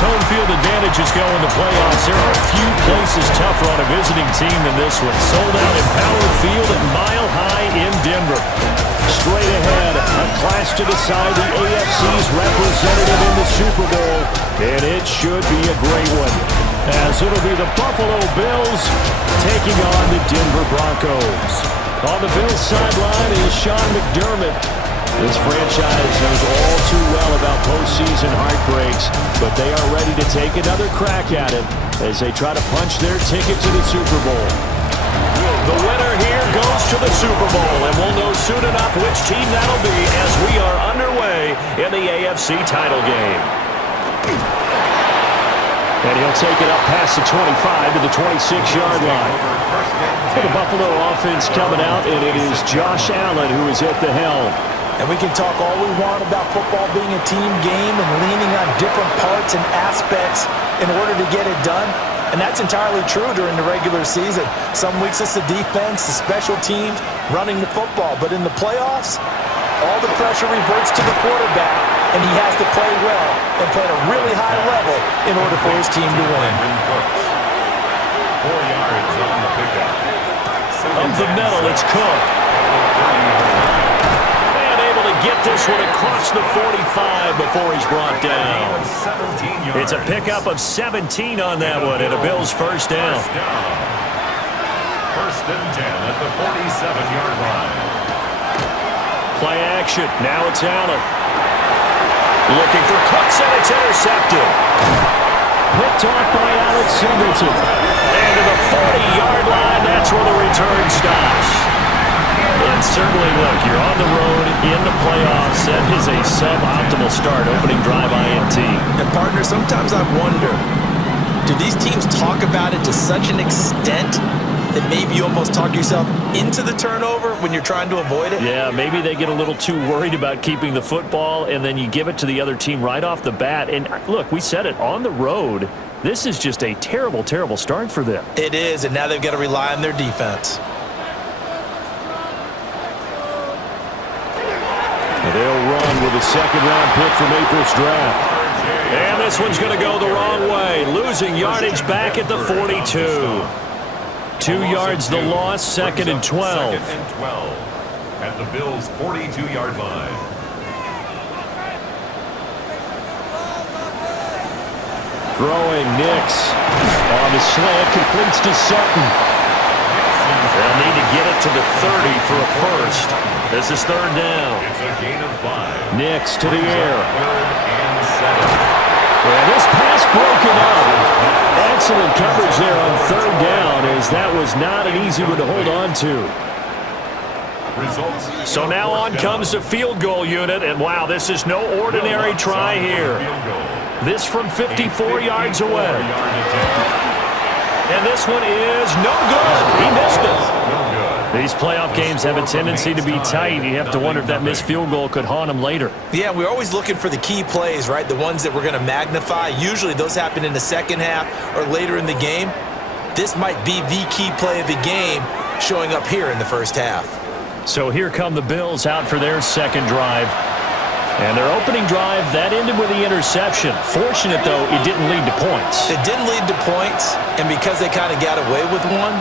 home field advantages go in the playoffs, there are a few places tougher on a visiting team than this one. Sold out in Power Field at Mile High in Denver. Straight ahead, a clash to decide the AFC's representative in the Super Bowl, and it should be a great one, as it'll be the Buffalo Bills taking on the Denver Broncos. On the Bills sideline is Sean McDermott. This franchise knows all too well about postseason heartbreaks, but they are ready to take another crack at it as they try to punch their ticket to the Super Bowl. The winner here goes to the Super Bowl, and we'll know soon enough which team that'll be as we are underway in the AFC title game. And he'll take it up past the 25 to the 26-yard line. For the Buffalo offense coming out, and it is Josh Allen who is at the helm. And we can talk all we want about football being a team game and leaning on different parts and aspects in order to get it done. And that's entirely true during the regular season. Some weeks it's the defense, the special teams, running the football. But in the playoffs, all the pressure reverts to the quarterback, and he has to play well and play at a really high level in order for his team to win. 4 yards on the pickup. Up the middle, it's Cook. Get this one across the 45 before he's brought down. It's a pickup of 17 on that one, and a Bills first down. First and 10 at the 47-yard line. Play action. Now it's Allen. Looking for Cooks, and it's intercepted. Picked off by Alex Singleton. And to the 40-yard line, that's where the return stops. And certainly, look, you're on the road in the playoffs. That is a suboptimal start, opening drive INT. And, partner, sometimes I wonder, do these teams talk about it to such an extent that maybe you almost talk yourself into the turnover when you're trying to avoid it? Yeah, maybe they get a little too worried about keeping the football, and then you give it to the other team right off the bat. And, look, we said it, on the road, this is just a terrible, terrible start for them. It is, and now they've got to rely on their defense. They'll run with a second-round pick from April's draft. And this one's going to go the wrong way, losing yardage back at the 42. 2 yards the loss, second and 12. At the Bills' 42-yard line. Throwing Nix on the slant, completes to Sutton. They'll need to get it to the 30 for a first. This is third down. It's a gain of 5. Nix to the air. Third and 7. And this pass broken up. Excellent coverage there on third down, as that was not an easy one to hold on to. Results. So now on comes the field goal unit, and wow, this is no ordinary try here. This from 54 yards away. And this one is no good. He missed it. These playoff games have a tendency to be tight. You have to wonder if that missed field goal could haunt him later. Yeah, we're always looking for the key plays, right? The ones that we're going to magnify. Usually those happen in the second half or later in the game. This might be the key play of the game showing up here in the first half. So here come the Bills out for their second drive. And their opening drive, that ended with the interception. Fortunate, though, it didn't lead to points. It didn't lead to points, and because they kind of got away with one,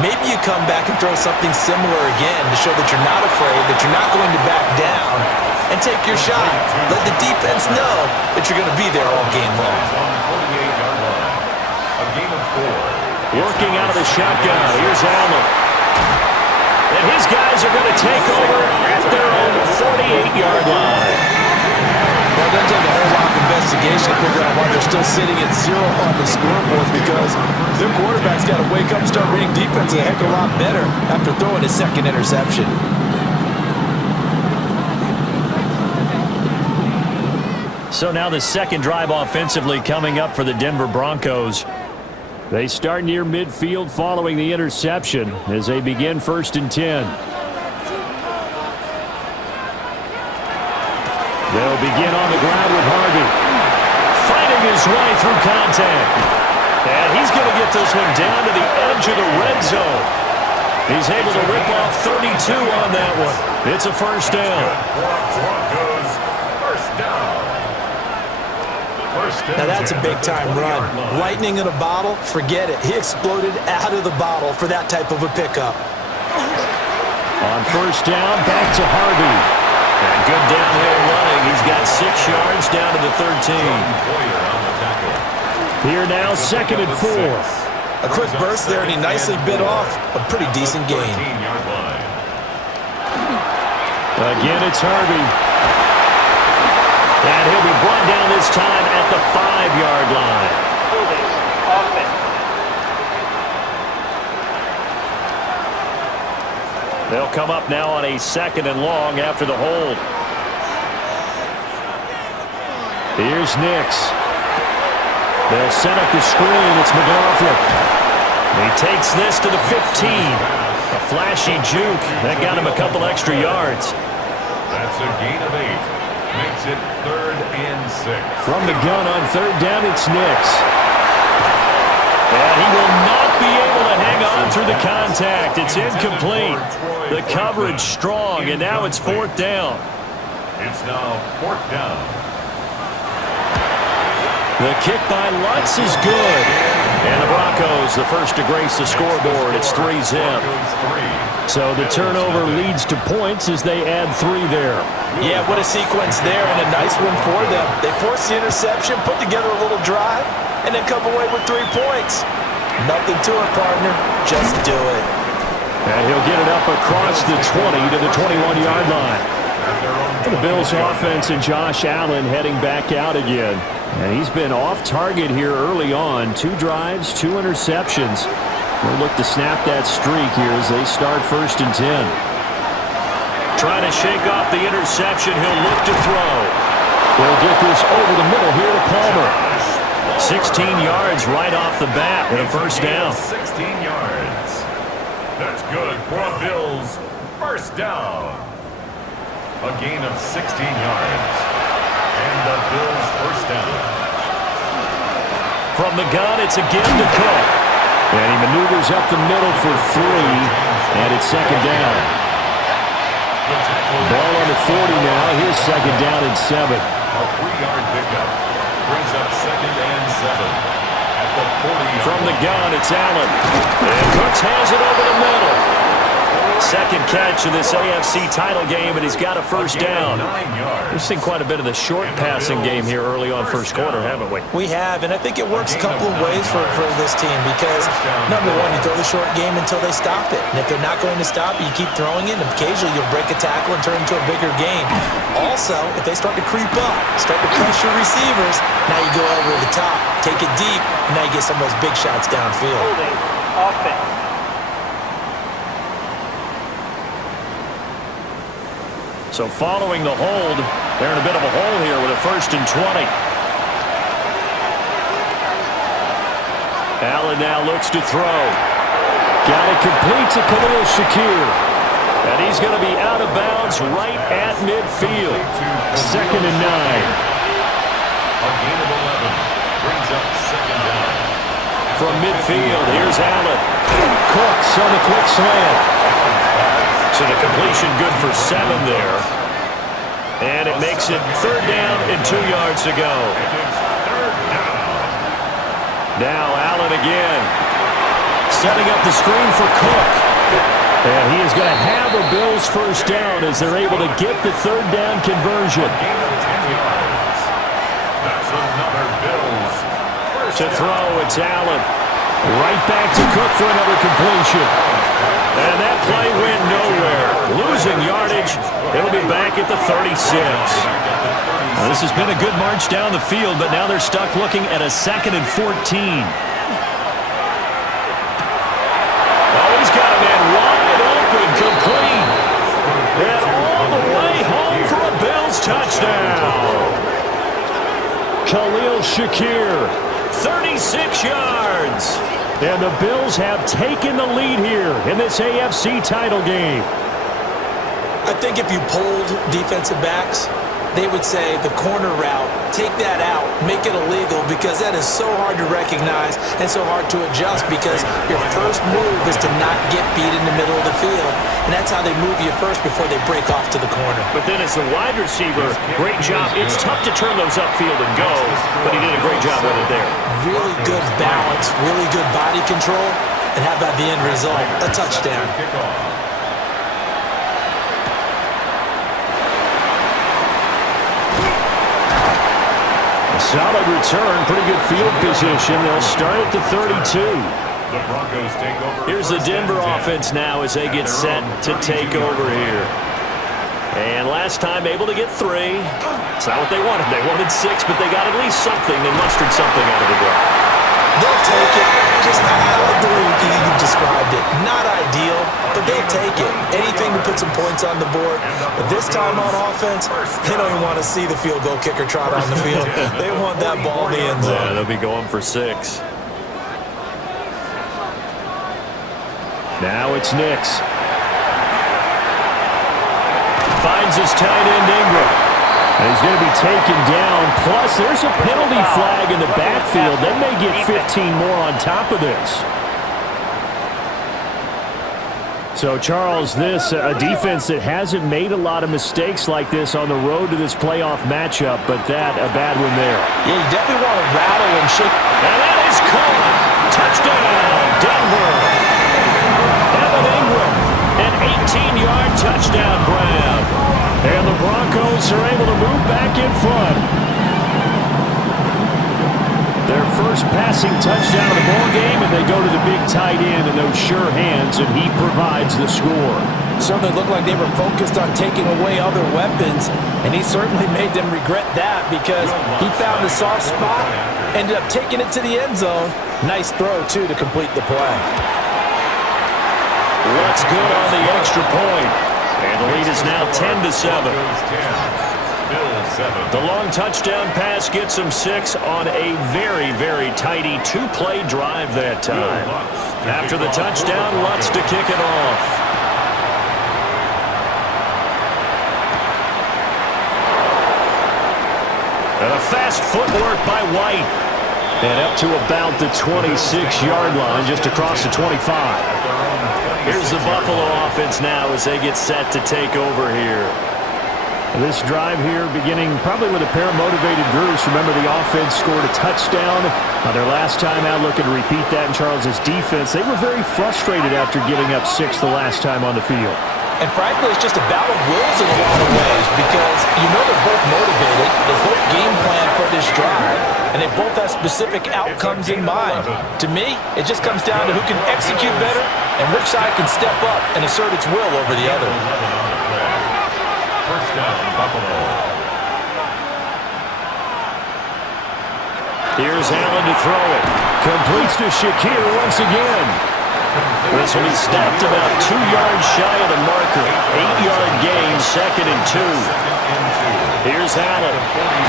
maybe you come back and throw something similar again to show that you're not afraid, that you're not going to back down, and take your shot. Let the defense know that you're going to be there all game long. A game of 4. Working out of the shotgun. Here's Allen. And his guys are going to take over at their own 48-yard line. Well, it doesn't take a whole lot of investigation to figure out why they're still sitting at 0 on the scoreboard, because their quarterback's got to wake up and start reading defense a heck of a lot better after throwing his second interception. So now the second drive offensively coming up for the Denver Broncos. They start near midfield following the interception as they begin first and 10. They'll begin on the ground with Harvey, fighting his way through contact. And he's going to get this one down to the edge of the red zone. He's able to rip off 32 on that one. It's a first down. Broncos, first down. Now that's a big-time run. Lightning in a bottle, forget it. He exploded out of the bottle for that type of a pickup. On first down, back to Harvey. And good downhill running. He's got 6 yards down to the 13. Here now, 2nd and 4. A quick burst there, and he nicely bit off a pretty decent gain. Again, it's Harvey. And he'll be brought down this time at the 5-yard line. They'll come up now on a 2nd and long after the hold. Here's Nix. They'll set up the screen. It's McLaughlin. He takes this to the 15. A flashy juke. That got him a couple extra yards. That's a gain of 8. Makes it 3rd and 6. From the gun on 3rd down, it's Nix. And he will not be able to hang on through the contact. It's incomplete. The coverage strong, and now it's 4th down. It's now 4th down. The kick by Lutz is good. And the Broncos, the first to grace the scoreboard. It's 3-zip. So the turnover leads to points as they add 3 there. Yeah, what a sequence there, and a nice one for them. They force the interception, put together a little drive, and then come away with 3 points. Nothing to it, partner. Just do it. And he'll get it up across the 20 to the 21-yard line. The Bills offense and Josh Allen heading back out again. And he's been off target here early on. 2 drives, 2 interceptions. We'll look to snap that streak here as they start 1st and 10. Trying to shake off the interception. He'll look to throw. They'll get this over the middle here to Palmer. 16 yards right off the bat and a 1st down. 16 yards. That's good for a Bills 1st down. A gain of 16 yards. And the Bills 1st down. From the gun, it's a give to Cook. And he maneuvers up the middle for 3. And it's 2nd down. Ball on the 40 now. Here's 2nd down and 7. A 3-yard pickup. Brings up 2nd and 7. At the 40. From the gun, it's Allen. And Cooks has it over the middle. 2nd catch of this AFC title game, and he's got a 1st down. We've seen quite a bit of the short passing game here early on 1st quarter, haven't we? We have, and I think it works a couple of ways for this team because, number one, you throw the short game until they stop it. And if they're not going to stop it, you keep throwing it, and occasionally you'll break a tackle and turn it into a bigger game. Also, if they start to creep up, start to pressure receivers, now you go over the top, take it deep, and now you get some of those big shots downfield. Holding offense. So following the hold, they're in a bit of a hole here with a 1st and 20. Allen now looks to throw. Got it complete to Khalil Shakir. And he's going to be out of bounds right at midfield. 2nd and 9. A gain of 11. Brings up 2nd down. From midfield, here's Allen. Cooks on the quick slant. So the completion good for 7 there. And it makes it 3rd down and 2 yards to go. Now Allen again. Setting up the screen for Cook. And he is going to have a Bills 1st down as they're able to get the 3rd down conversion. Gain of 10 yards. That's another Bills. To throw, it's Allen. Right back to Cook for another completion. And that play went nowhere. Losing yardage. It'll be back at the 36. Now, this has been a good march down the field, but now they're stuck looking at a 2nd and 14. Oh, he's got a man wide open, complete. And all the way home for a Bills touchdown. Khalil Shakir, 36 yards. And the Bills have taken the lead here in this AFC title game. I think if you polled defensive backs, they would say the corner route, take that out, make it illegal, because that is so hard to recognize and so hard to adjust, because your first move is to not get beat in the middle of the field. And that's how they move you first before they break off to the corner. But then as the wide receiver, great job. It's tough to turn those upfield and go, but he did a great job with it there. Really good balance, really good body control, and how about the end result? A touchdown. Solid return, pretty good field position. They'll start at the 32. The Broncos take over. Here's the Denver offense now as they get set to take over here. And last time able to get 3. It's not what they wanted. They wanted 6, but they got at least something. They mustered something out of the drive. They'll take it. Just the way you described it. Not ideal, but they'll take it. Anything to put some points on the board. But this time on offense, they don't even want to see the field goal kicker trot on the field. They want that ball in the end zone. Yeah, they'll be going for 6. Now it's Nix. Finds his tight end Ingram. And he's going to be taken down. Plus, there's a penalty flag in the backfield. They may get 15 more on top of this. So, Charles, this a defense that hasn't made a lot of mistakes like this on the road to this playoff matchup, but that a bad one there. Yeah, you definitely want to rattle and shake. And that is caught. Touchdown, Denver. Evan Ingram, an 18-yard touchdown grab. And the Broncos are able to move back in front. Their first passing touchdown of the ball game, and they go to the big tight end in those sure hands, and he provides the score. Certainly looked like they were focused on taking away other weapons, and he certainly made them regret that, because he found the soft spot, ended up taking it to the end zone. Nice throw, too, to complete the play. What's good on the extra point? And the lead is now 10-7. The long touchdown pass gets them 6 on a very, very tidy 2-play drive that time. After the touchdown, Lutz to kick it off. And a fast footwork by White. And up to about the 26-yard line, just across the 25. Here's the Buffalo offense now as they get set to take over here. This drive here beginning probably with a pair of motivated Bruce. Remember, the offense scored a touchdown on their last time out, looking to repeat that in Charles's defense. They were very frustrated after giving up 6 the last time on the field. And frankly, it's just a battle of wills in a lot of ways, because you know they're both motivated, they both game plan for this drive, and they both have specific outcomes in mind. To me, it just comes down to who can execute better and which side can step up and assert its will over the other. First down, Buffalo. Here's Allen to throw it. Completes to Shakir once again. This will be stopped about 2 yards shy of the marker. 8-yard gain, 2nd and 2. Here's Allen.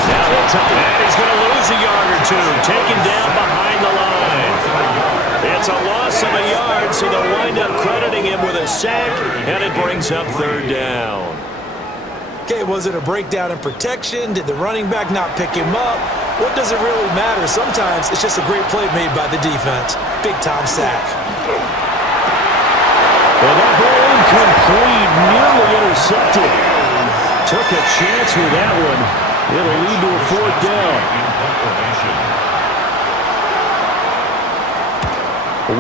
Now he'll top it. And he's going to lose a yard or 2. Taken down behind the line. It's a loss of a yard, so they'll wind up crediting him with a sack, and it brings up 3rd down. Okay, was it a breakdown in protection? Did the running back not pick him up? What does it really matter? Sometimes it's just a great play made by the defense. Big-time sack. Well, that ball incomplete, nearly intercepted. Took a chance with that one. It'll lead to a 4th down.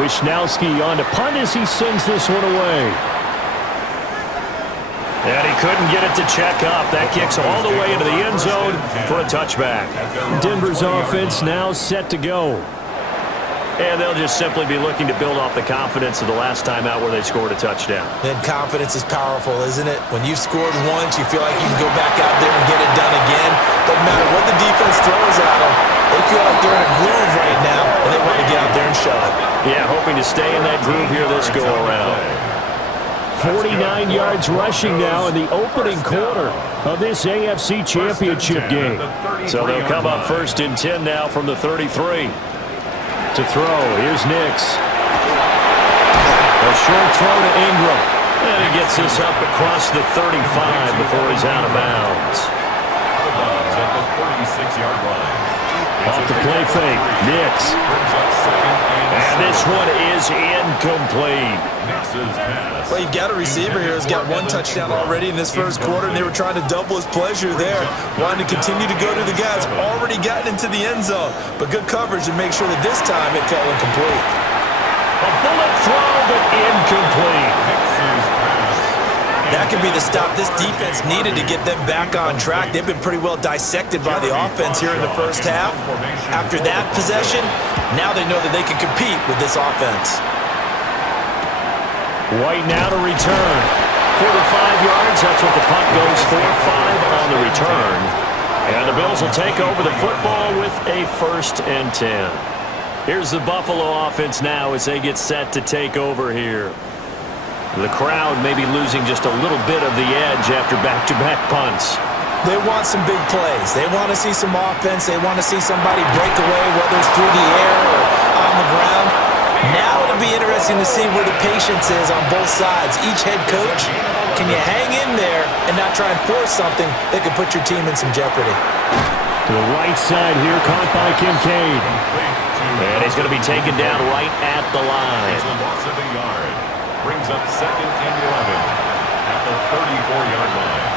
Wisnowski on to punt as he sends this one away. And he couldn't get it to check up. That kicks all the way into the end zone for a touchback. Denver's offense now set to go. And they'll just simply be looking to build off the confidence of the last time out where they scored a touchdown. Then confidence is powerful, isn't it? When you've scored once, you feel like you can go back out there and get it done again. Doesn't matter what the defense throws at them. They feel like they're in a groove right now, and they want to get out there and show it. Yeah, hoping to stay in that groove here this go-around. 49 yards rushing now in the opening quarter of this AFC Championship game. So they'll come up 1st and 10 now from the 33. To throw, here's Nix. A short throw to Ingram. And he gets this up across the 35 before he's out of bounds. 46-yard line. Off the play fake, Nix. And this one is incomplete. Nix's pass. Well, you've got a receiver here who's got one touchdown already in this first quarter, and they were trying to double his pleasure there. Wanting to continue to go to the guys already gotten into the end zone. But good coverage to make sure that this time it fell incomplete. A bullet throw, but incomplete. Nix's pass. That could be the stop this defense needed to get them back on track. They've been pretty well dissected by the offense here in the first half. After that possession, now they know that they can compete with this offense. White now to return. 4 to 5 yards, that's what the punt goes for. 5 on the return. And the Bills will take over the football with a 1st and 10. Here's the Buffalo offense now as they get set to take over here. The crowd may be losing just a little bit of the edge after back-to-back punts. They want some big plays. They want to see some offense. They want to see somebody break away, whether it's through the air or on the ground. Now it'll be interesting to see where the patience is on both sides. Each head coach, can you hang in there and not try and force something that could put your team in some jeopardy? To the right side here, caught by Kincaid. And he's going to be taken down right at the line. It's a loss of a yard. Brings up 2nd and 11 at the 34-yard line.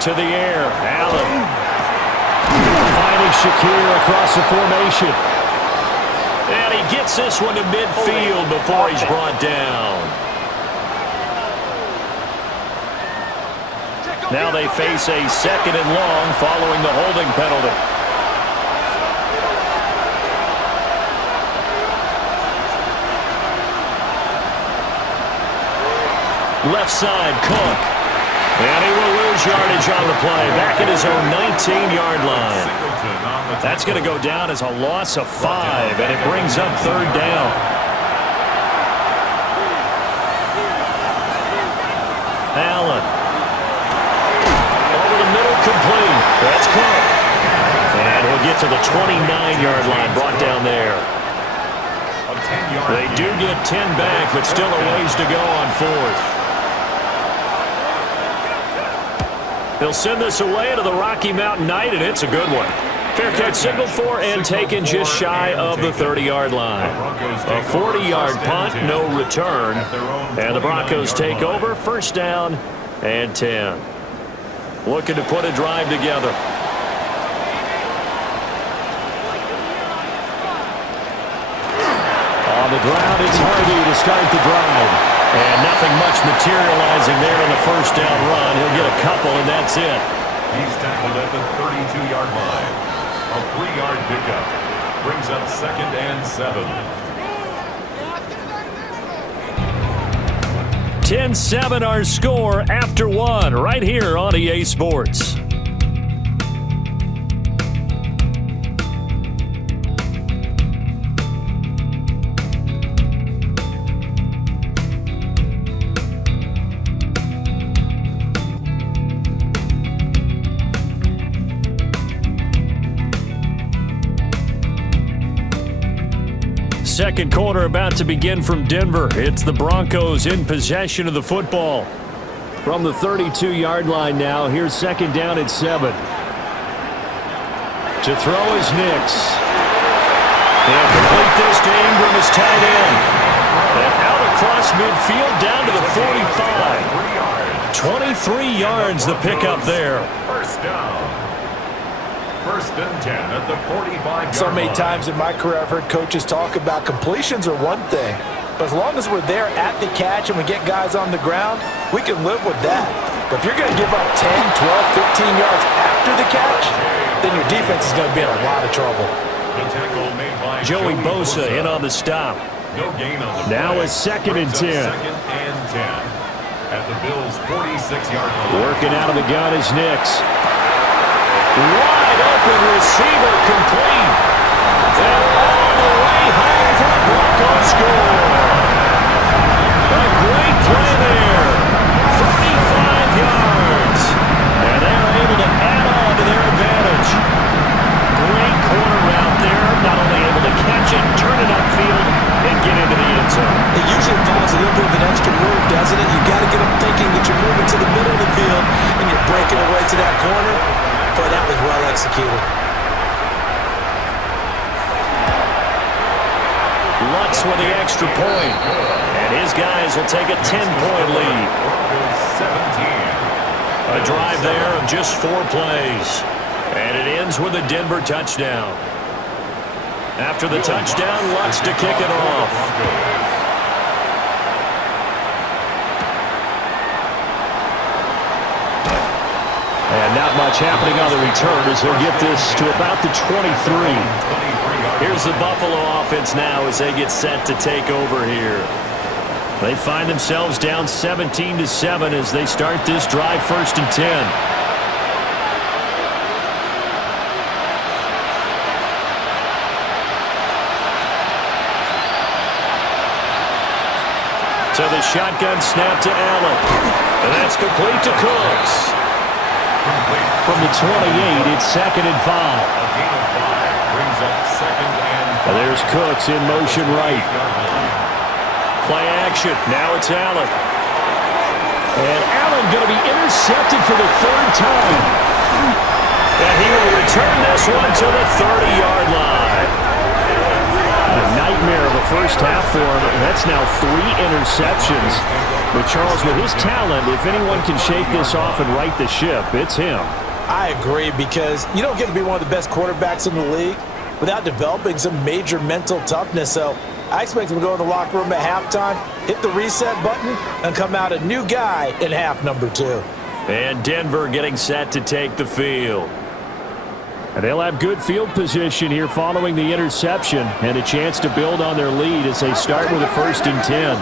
To the air, Allen. Finding Shakir across the formation. And he gets this one to midfield before he's brought down. Now they face a 2nd and long following the holding penalty. Left side, Cook. And he will lose yardage on the play. Back at his own 19-yard line. That's going to go down as a loss of 5, and it brings up 3rd down. Allen. Over the middle, complete. That's Cook. And he'll get to the 29-yard line, brought down there. They do get 10 back, but still a ways to go on 4th. They'll send this away to the Rocky Mountain Knight, and it's a good one. Fair catch signaled for and taken just shy of the 30-yard line. A 40-yard punt, no return. And the Broncos take over, 1st down and 10. Looking to put a drive together. On the ground, it's Harvey to start the drive. And nothing much materializing there in the 1st down run. He'll get a couple, and that's it. He's tackled at the 32-yard line. A 3-yard pickup. Brings up 2nd and 7. 10-7 our score after 1 right here on EA Sports. Second quarter about to begin from Denver. It's the Broncos in possession of the football. From the 32-yard line now, here's 2nd down at 7. To throw is Nix. And complete this to Ingram is tight end. And out across midfield down to the 45. 23 yards the pickup there. 1st down. 1st and 10 at the 45-yard line. So many times in my career I've heard coaches talk about completions are one thing, but as long as we're there at the catch and we get guys on the ground, we can live with that. But if you're going to give up 10, 12, 15 yards after the catch, then your defense is going to be in a lot of trouble. The tackle made by Joey Bosa in on the stop. No gain on the Now play. it's 2nd and 10. 2nd and 10 at the Bills' 46-yard line. Working out of the gun is Nix. Wide open receiver complete. And all the way home for the Broncos score. A great play there. 35 yards. And they're able to add on to their advantage. Great corner route there. Not only able to catch it, turn it upfield, and get into the end zone. It usually involves a little bit of an extra move, doesn't it? You got to get them thinking that you're moving to the middle of the field and you're breaking away to that corner. well executed. Lutz with the extra point. And his guys will take a 10-point lead. 17. A drive there of just 4 plays. And it ends with a Denver touchdown. After the touchdown, Lutz to kick it off. And not much happening on the return as they'll get this to about the 23. Here's the Buffalo offense now as they get set to take over here. They find themselves down 17-7 as they start this drive, 1st and 10. So the shotgun snap to Allen. And that's complete to Cooks. From the 28, it's 2nd and 5. A gain of 5 brings up 2nd and 5. And there's Cooks in motion right. Play action. Now it's Allen. And Allen going to be intercepted for the 3rd time. And he will return this one to the 30-yard line. A nightmare of a first half for him. That's now 3 interceptions. But Charles, with his talent, if anyone can shake this off and right the ship, it's him. I agree, because you don't get to be one of the best quarterbacks in the league without developing some major mental toughness. So I expect him to go in the locker room at halftime, hit the reset button, and come out a new guy in half number 2. And Denver getting set to take the field. And they'll have good field position here following the interception and a chance to build on their lead as they start with a 1st and 10.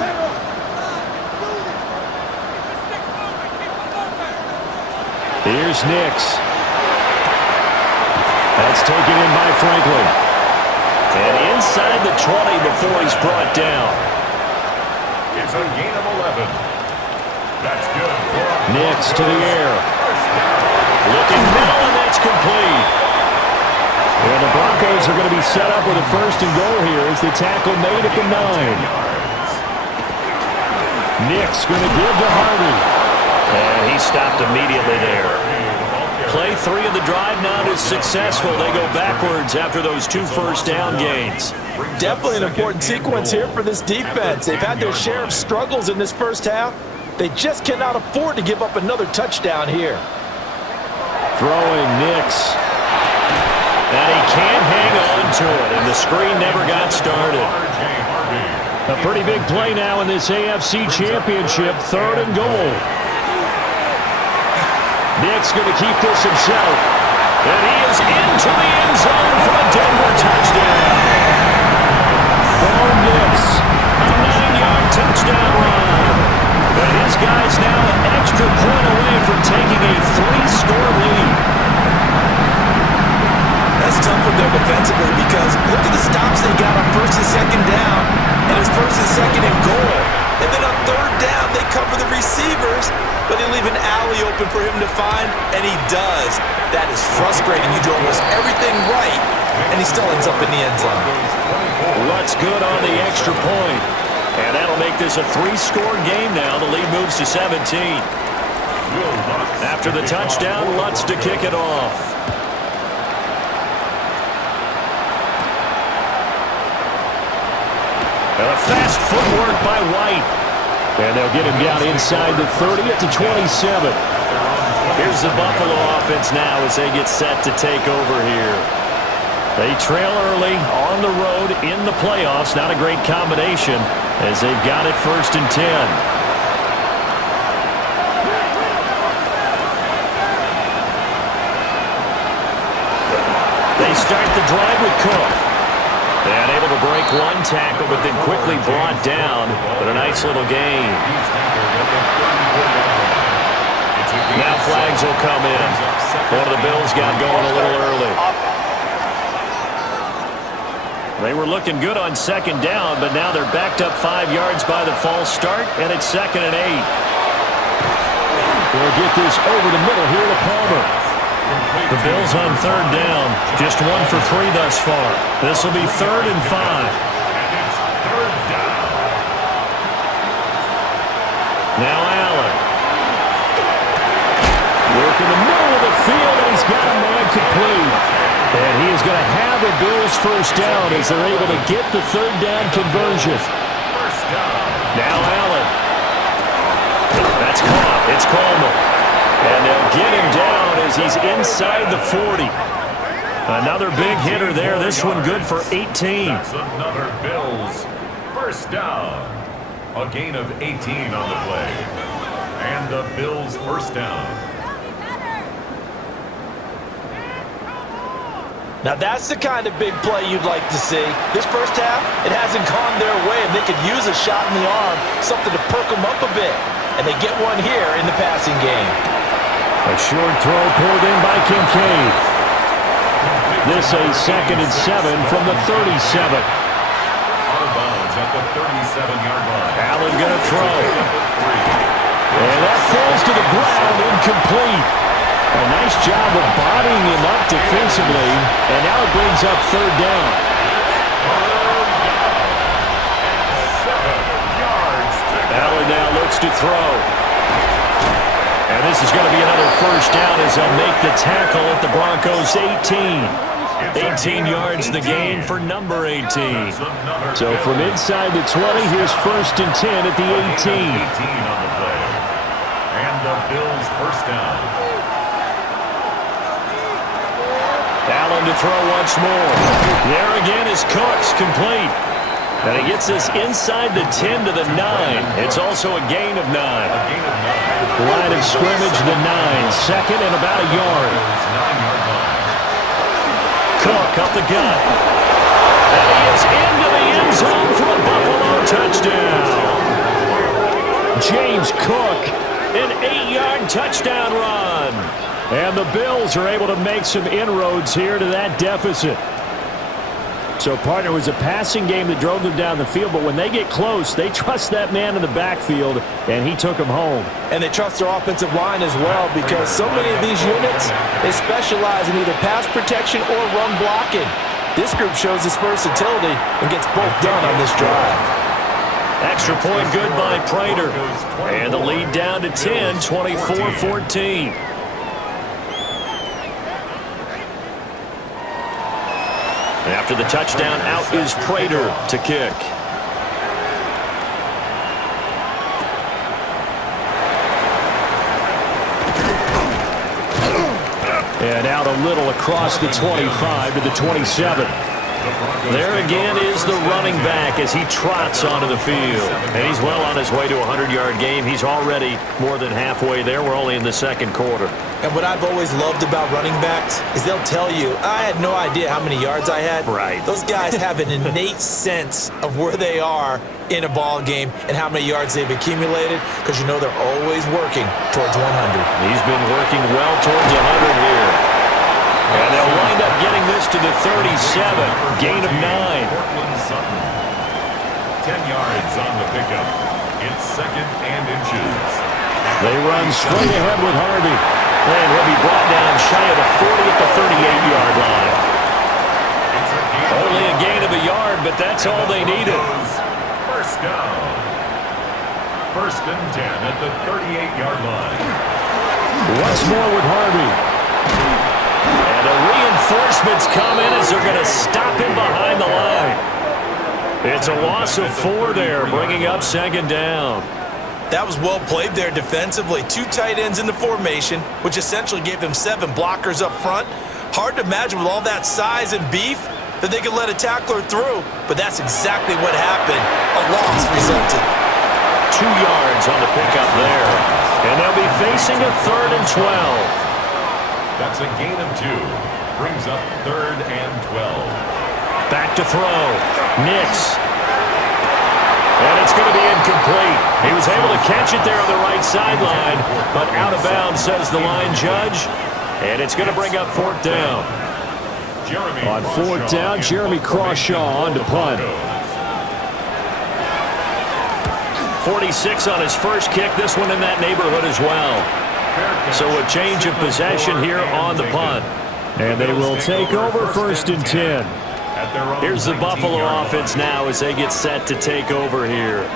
Here's Nix. That's taken in by Franklin. And inside the 20 before he's brought down. It's a gain of 11. That's good. Nix to the air. Looking middle, and that's complete. And the Broncos are going to be set up with a 1st and goal here as the tackle made at the 9. Nix going to give to Harvey. And he stopped immediately there. Play 3 of the drive not as successful. They go backwards after those 2 first down gains. Definitely an important sequence here for this defense. They've had their share of struggles in this first half. They just cannot afford to give up another touchdown here. Throwing Nix. And he can't hang on to it, and the screen never got started. A pretty big play now in this AFC Championship, 3rd and goal. Nix going to keep this himself. And he is into the end zone for a Denver touchdown. Bo Nix, a 9-yard touchdown run. And his guys now an extra point away from taking a 3-score lead. That's tough for them defensively, because look at the stops they got on 1st and 2nd down, and it's 1st and 2nd and goal. And then on 3rd down, they cover the receivers, but they leave an alley open for him to find, and he does. That is frustrating. You do almost everything right, and he still ends up in the end zone. Lutz good on the extra point. And that'll make this a 3-score game now. The lead moves to 17. After the touchdown, Lutz to kick it off. And a fast footwork by White. And they'll get him down inside the 30 at the 27. Here's the Buffalo offense now as they get set to take over here. They trail early on the road in the playoffs. Not a great combination as they've got it 1st and 10. They start the drive with Cook. And able to break 1 tackle, but then quickly brought down. But a nice little gain. Now flags will come in. One of the Bills got going a little early. They were looking good on 2nd down, but now they're backed up 5 yards by the false start, and it's 2nd and 8. They'll get this over the middle here to Palmer. The Bills on 3rd down, just 1 for 3 thus far. This will be 3rd and 5. Now Allen. Work in the middle of the field, and he's got a man incomplete. And he is going to have a Bills first down as they're able to get the third down conversion. Now Allen. That's caught. It's Coleman. And they'll get him down as he's inside the 40. Another big hitter there. This one good for 18. That's another Bills first down. A gain of 18 on the play. And the Bills first down. Now that's the kind of big play you'd like to see. This first half, it hasn't gone their way, and they could use a shot in the arm, something to perk them up a bit. And they get one here in the passing game. A short throw pulled in by Kincaid. This a 2nd and 7 from the 37. Out of bounds at the 37-yard line. Allen going to throw. And that falls to the ground, incomplete. A nice job of bodying him up defensively, and now it brings up third down. 7 yards. Allen now looks to throw. And this is going to be another first down as they'll make the tackle at the Broncos' 18. 18 yards the gain for number 18. So from inside the 20, here's 1st and 10 at the 18. 18 on the play. And the Bills first down. Allen to throw once more. There again is Cooks, complete. And he gets this inside the 10 to the 9. It's also a gain of 9. Line of scrimmage, the 9. 2nd and about a yard. Cook up the gut. And he is into the end zone for a Buffalo touchdown. James Cook, an 8-yard touchdown run. And the Bills are able to make some inroads here to that deficit. So, partner, it was a passing game that drove them down the field, but when they get close, they trust that man in the backfield, and he took them home. And they trust their offensive line as well, because so many of these units, they specialize in either pass protection or run blocking. This group shows its versatility and gets both done on this drive. Extra point good by Prater. And the lead down to 10, 24-14. After the touchdown, out is Prater to kick. And out a little across the 25 to the 27. There again is the running back as he trots onto the field. And he's well on his way to a 100-yard game. He's already more than halfway there. We're only in the 2nd quarter. And what I've always loved about running backs is they'll tell you, I had no idea how many yards I had. Right. Those guys have an innate sense of where they are in a ball game and how many yards they've accumulated, because you know they're always working towards 100. He's been working well towards 100 here. And they'll wind up getting this to the 37. Gain of 9. 10 yards on the pickup. It's 2nd and inches. They run straight ahead with Harvey. And he'll be brought down shy of the 40 at the 38-yard line. Only a gain of a yard, but that's all they needed. First down. 1st and 10 at the 38-yard line. Once more with Harvey. And the reinforcements come in as they're going to stop him behind the line. It's a loss of 4 there, bringing up 2nd down. That was well played there defensively. 2 tight ends in the formation, which essentially gave them 7 blockers up front. Hard to imagine with all that size and beef that they could let a tackler through, but that's exactly what happened. A loss resulted. 2 yards on the pickup there. And they'll be facing a 3rd and 12. That's a gain of 2. Brings up 3rd and 12. Back to throw. Nix. And it's going to be incomplete. He was able to catch it there on the right sideline, but out of bounds, says the line judge. And it's going to bring up 4th down. On 4th down, Jeremy Crawshaw on to punt. 46 on his first kick. This one in that neighborhood as well. So a change of possession here on the punt. And they will take over 1st and 10. Here's the Buffalo offense now as they get set to take over here.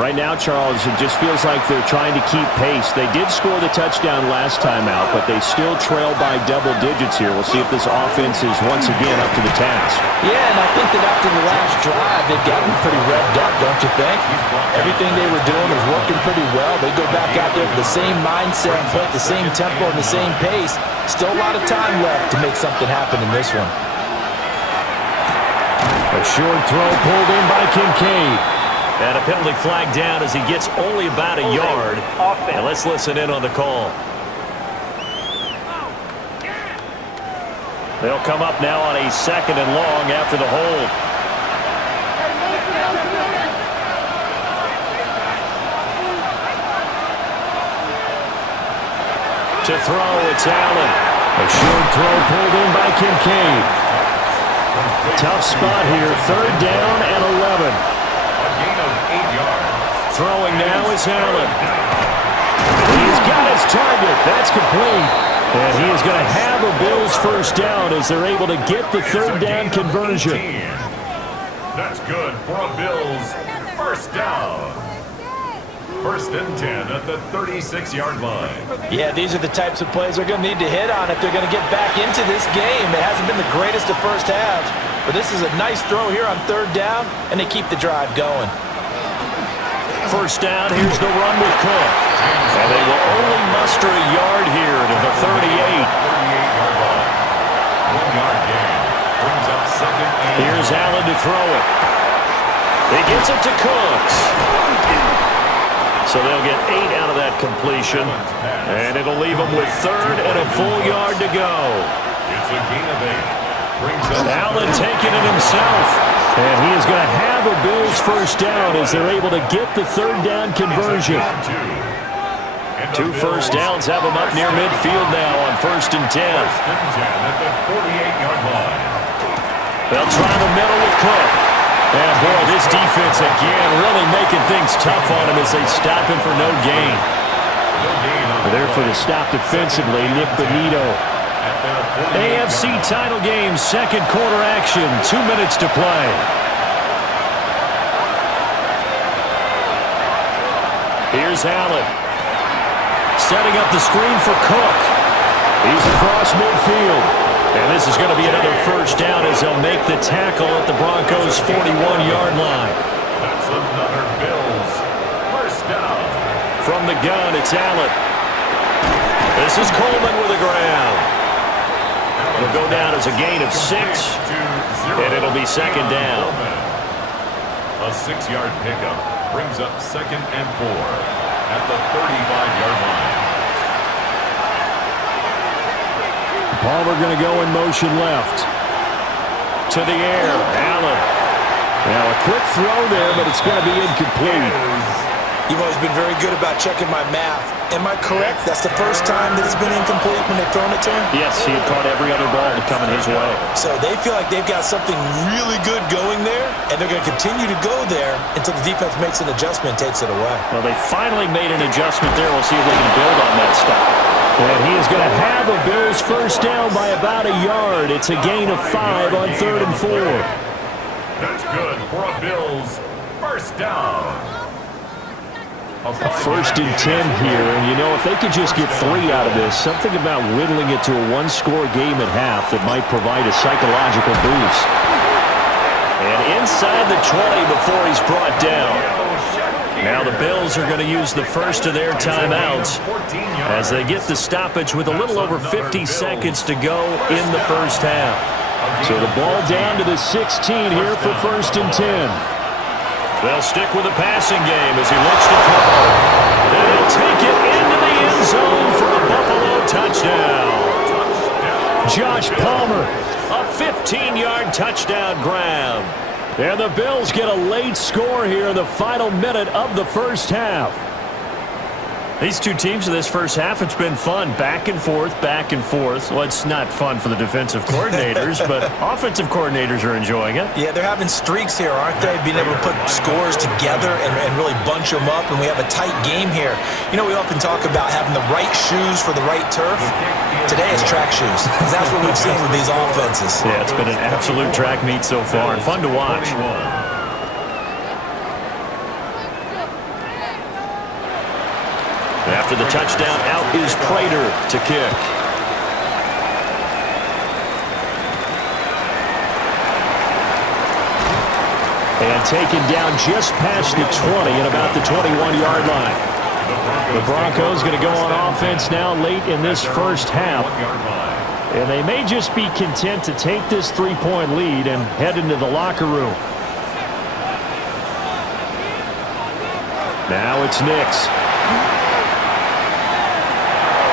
Right now, Charles, it just feels like they're trying to keep pace. They did score the touchdown last time out, but they still trail by double digits here. We'll see if this offense is once again up to the task. Yeah, and I think that after the last drive, they've gotten pretty revved up, don't you think? Everything they were doing was working pretty well. They go back out there with the same mindset, play at the same tempo and the same pace. Still a lot of time left to make something happen in this one. A short throw pulled in by Kincaid. And a penalty flag down as he gets only about a yard. And let's listen in on the call. They'll come up now on a 2nd and long after the hold. To throw, it's Allen. A short throw pulled in by Kincaid. Tough spot here, 3rd down and 11. Throwing now is Allen. He's got his target. That's complete. And he is going to have a Bills first down as they're able to get the 3rd down conversion. That's good for a Bills first down. 1st and 10 at the 36-yard line. Yeah, these are the types of plays they're going to need to hit on if they're going to get back into this game. It hasn't been the greatest of first halves, but this is a nice throw here on 3rd down, and they keep the drive going. First down, here's the run with Cook. And they will only muster a yard here to the 38. 38-yard line. 1-yard gain. Brings up 2nd and... Here's Allen to throw it. He gets it to Cooks. So they'll get 8 out of that completion. And it'll leave them with 3rd and a full yard to go. It's a gain of 8. Brings up Allen taking it himself. And he is going to have a Bills first down as they're able to get the 3rd down conversion. 2 first downs have them up near midfield now on 1st and 10. 1st and 10 at the 48-yard line. They'll try the middle with Cook. And boy, this defense again really making things tough on him as they stop him for no gain. There for the stop defensively, Nick Benito. AFC title game, 2nd quarter action, 2 minutes to play. Here's Allen. Setting up the screen for Cook. He's across midfield. And this is going to be another first down as they'll make the tackle at the Broncos' 41-yard line. That's another Bills first down. From the gun, it's Allen. This is Coleman with a ground. It'll go down as a gain of 6, and it'll be 2nd down. A 6-yard pickup brings up 2nd and 4 at the 35-yard line. Palmer going to go in motion left. To the air, Allen. Now a quick throw there, but it's going to be incomplete. You've always been very good about checking my math. Am I correct? That's the first time that it's been incomplete when they've thrown it to him? Yes, he had caught every other ball coming his way. So they feel like they've got something really good going there, and they're going to continue to go there until the defense makes an adjustment and takes it away. Well, they finally made an adjustment there. We'll see if they can build on that stop. And he is going to have a Bills first down by about a yard. It's a gain of 5 on 3rd and 4. That's good for a Bills first down. A 1st and 10 here, and you know, if they could just get 3 out of this, something about whittling it to a 1-score game at half that might provide a psychological boost. And inside the 20 before he's brought down. Now the Bills are going to use the first of their timeouts as they get the stoppage with a little over 50 seconds to go in the first half. So the ball down to the 16 here for 1st and 10. They'll stick with the passing game as he looks to throw. And he'll take it into the end zone for a Buffalo touchdown. Josh Palmer, a 15-yard touchdown grab. And the Bills get a late score here in the final minute of the first half. These two teams in this first half, it's been fun. Back and forth, back and forth. Well, it's not fun for the defensive coordinators, but offensive coordinators are enjoying it. Yeah, they're having streaks here, aren't they? Being able to put scores together and really bunch them up, and we have a tight game here. You know, we often talk about having the right shoes for the right turf. Today it's track shoes. That's what we've seen with these offenses. Yeah, it's been an absolute track meet so far, and fun to watch. After the touchdown, out is Prater to kick. And taken down just past the 20 at about the 21-yard line. The Broncos going to go on offense now late in this first half. And they may just be content to take this 3-point lead and head into the locker room. Now it's Nix.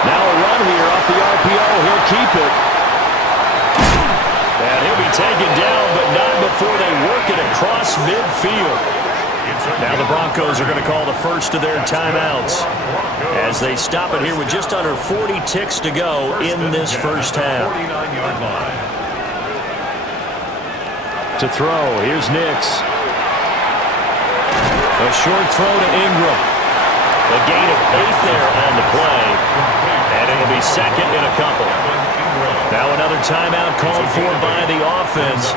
Now a run here off the RPO. He'll keep it. And he'll be taken down, but not before they work it across midfield. Now the Broncos are going to call the first of their timeouts as they stop it here with just under 40 ticks to go in this first half. To throw, here's Nix. A short throw to Ingram. A gain of 8 there on the play. And it'll be second in a couple. Now another timeout called for by the offense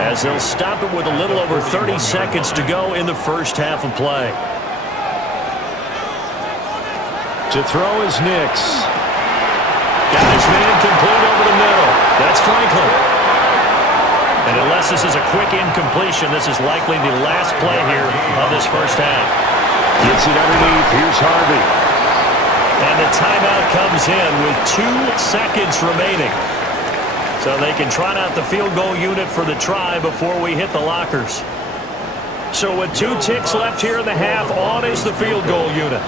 as they'll stop it with a little over 30 seconds to go in the first half of play. To throw is Nix. Got his man complete over the middle. That's Franklin. And unless this is a quick incompletion, this is likely the last play here of this first half. Gets it underneath. Here's Harvey. And the timeout comes in with 2 seconds remaining. So they can trot out the field goal unit for the try before we hit the lockers. So with 2 ticks left here in the half, on is the field goal unit.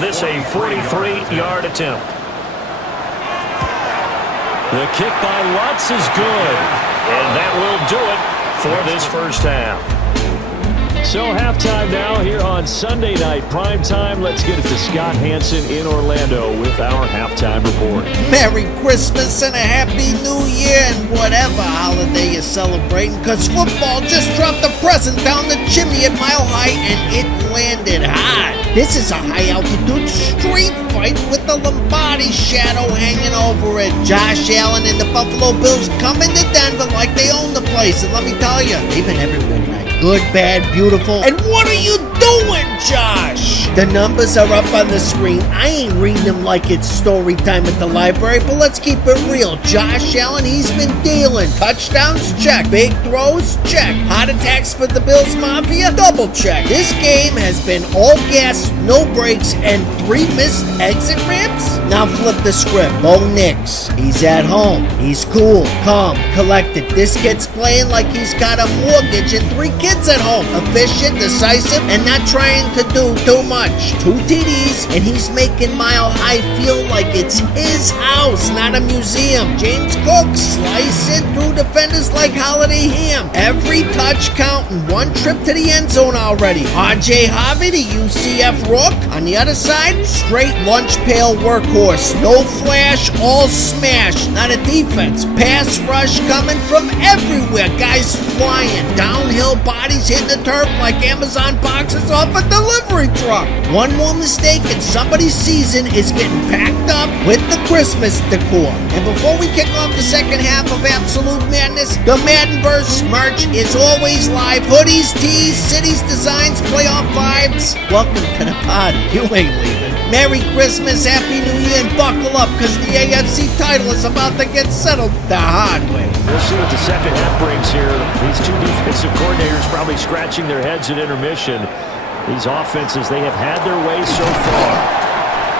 This a 43-yard attempt. The kick by Lutz is good. And that will do it for this first half. So halftime now here on Sunday night primetime. Let's get it to Scott Hansen in Orlando with our halftime report. Merry Christmas and a Happy New Year and whatever holiday you're celebrating, because football just dropped a present down the chimney at Mile High and it landed hard. This is a high-altitude street fight with the Lombardi shadow hanging over it. Josh Allen and the Buffalo Bills coming to Denver like they own the place. And let me tell you, they've been everywhere tonight. Good, bad, beautiful. And what are you doing, Josh? The numbers are up on the screen. I ain't reading them like it's story time at the library, but let's keep it real. Josh Allen, he's been dealing. Touchdowns, check. Big throws, check. Heart attacks for the Bills Mafia, double check. This game has been all gas, no brakes, and 3 missed exit ramps? Now flip the script. Bo Nix. He's at home. He's cool, calm, collected. This kid's playing like he's got a mortgage and 3 kids at home. Efficient, decisive, and not trying to do too much. 2 TDs, and he's making Mile High feel like it's his house, not a museum. James Cook slicing through defenders like holiday ham. Every touch counting. 1 trip to the end zone already. R.J. Harvey, the UCF Rook. On the other side, straight lunch pail workhorse. No flash, all smash. Not a defense. Pass rush coming from everywhere. Guys flying. Downhill bodies hitting the turf like Amazon boxes off a delivery truck. 1 more mistake and somebody's season is getting packed up with the Christmas decor. And before we kick off the second half of Absolute Madness, the Maddenverse merch is always live. Hoodies, tees, cities, designs, playoff vibes. Welcome to the party. You ain't leaving. Merry Christmas, Happy New Year, and buckle up because the AFC title is about to get settled the hard way. We'll see what the second half brings here. These 2 defensive coordinators probably scratching their heads at intermission. These offenses, they have had their way so far.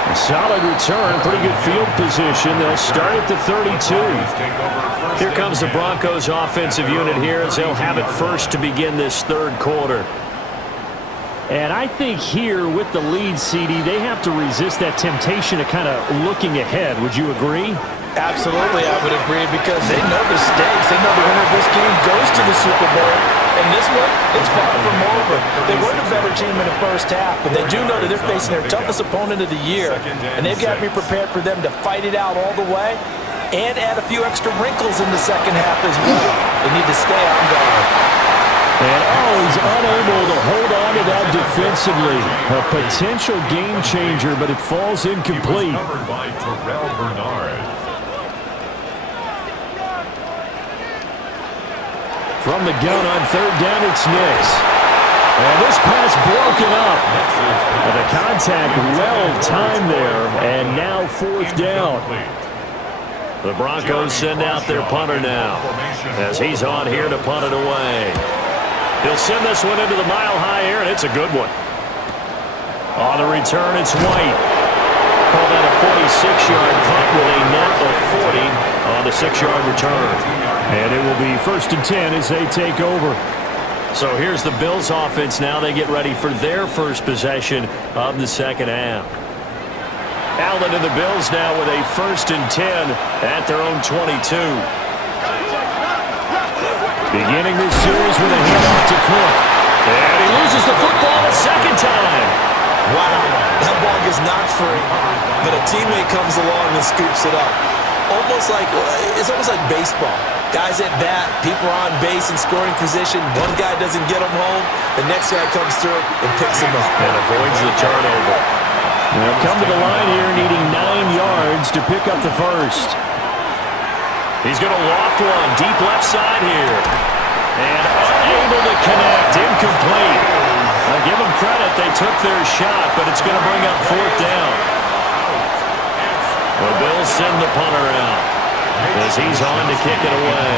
A solid return, pretty good field position. They'll start at the 32. Here comes the Broncos offensive unit here as they'll have it first to begin this third quarter. And I think here with the lead, CD, they have to resist that temptation of kind of looking ahead. Would you agree? Absolutely, I would agree, because they know the stakes. They know the winner of this game goes to the Super Bowl. And this one, it's far from over. They were the better team in the first half, but they do know that they're facing their toughest opponent of the year. And they've got to be prepared for them to fight it out all the way and add a few extra wrinkles in the second half as well. They need to stay on guard. And he's unable to hold on to that defensively. A potential game changer, but it falls incomplete. Covered by Terrell Bernard. From the gun on third down, it's Nix. And this pass broken up. And the contact well-timed there, and now fourth down. The Broncos send out their punter now as he's on here to punt it away. He'll send this one into the mile-high air, and it's a good one. On the return, it's White. Call that a 46-yard punt with a net of 40 on the 6-yard return. And it will be 1st and 10 as they take over. So here's the Bills offense now. They get ready for their first possession of the second half. Allen and the Bills now with a 1st and 10 at their own 22. Beginning this series with a handoff to Cook. And he loses the football a second time. Wow, that ball gets knocked free, but a teammate comes along and scoops it up. It's almost like baseball. Guys at bat, people are on base in scoring position. One guy doesn't get him home, the next guy comes through and picks him up. And avoids the turnover. They'll come to the line here needing 9 yards to pick up the first. He's going to loft one deep left side here. And unable to connect, incomplete. I'll give them credit, they took their shot, but it's going to bring up fourth down. The Bills send the punter out as he's on to kick it away.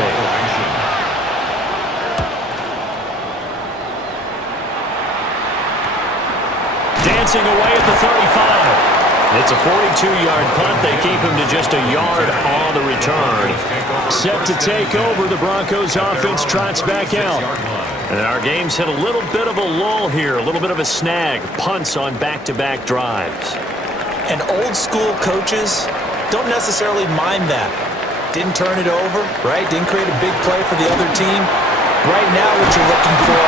Dancing away at the 35. It's a 42-yard punt. They keep him to just a yard on the return. Set to take over, the Broncos offense trots back out. And our game's hit a little bit of a lull here, a little bit of a snag. Punts on back-to-back drives. And old-school coaches don't necessarily mind that. Didn't turn it over, right? Didn't create a big play for the other team. Right now what you're looking for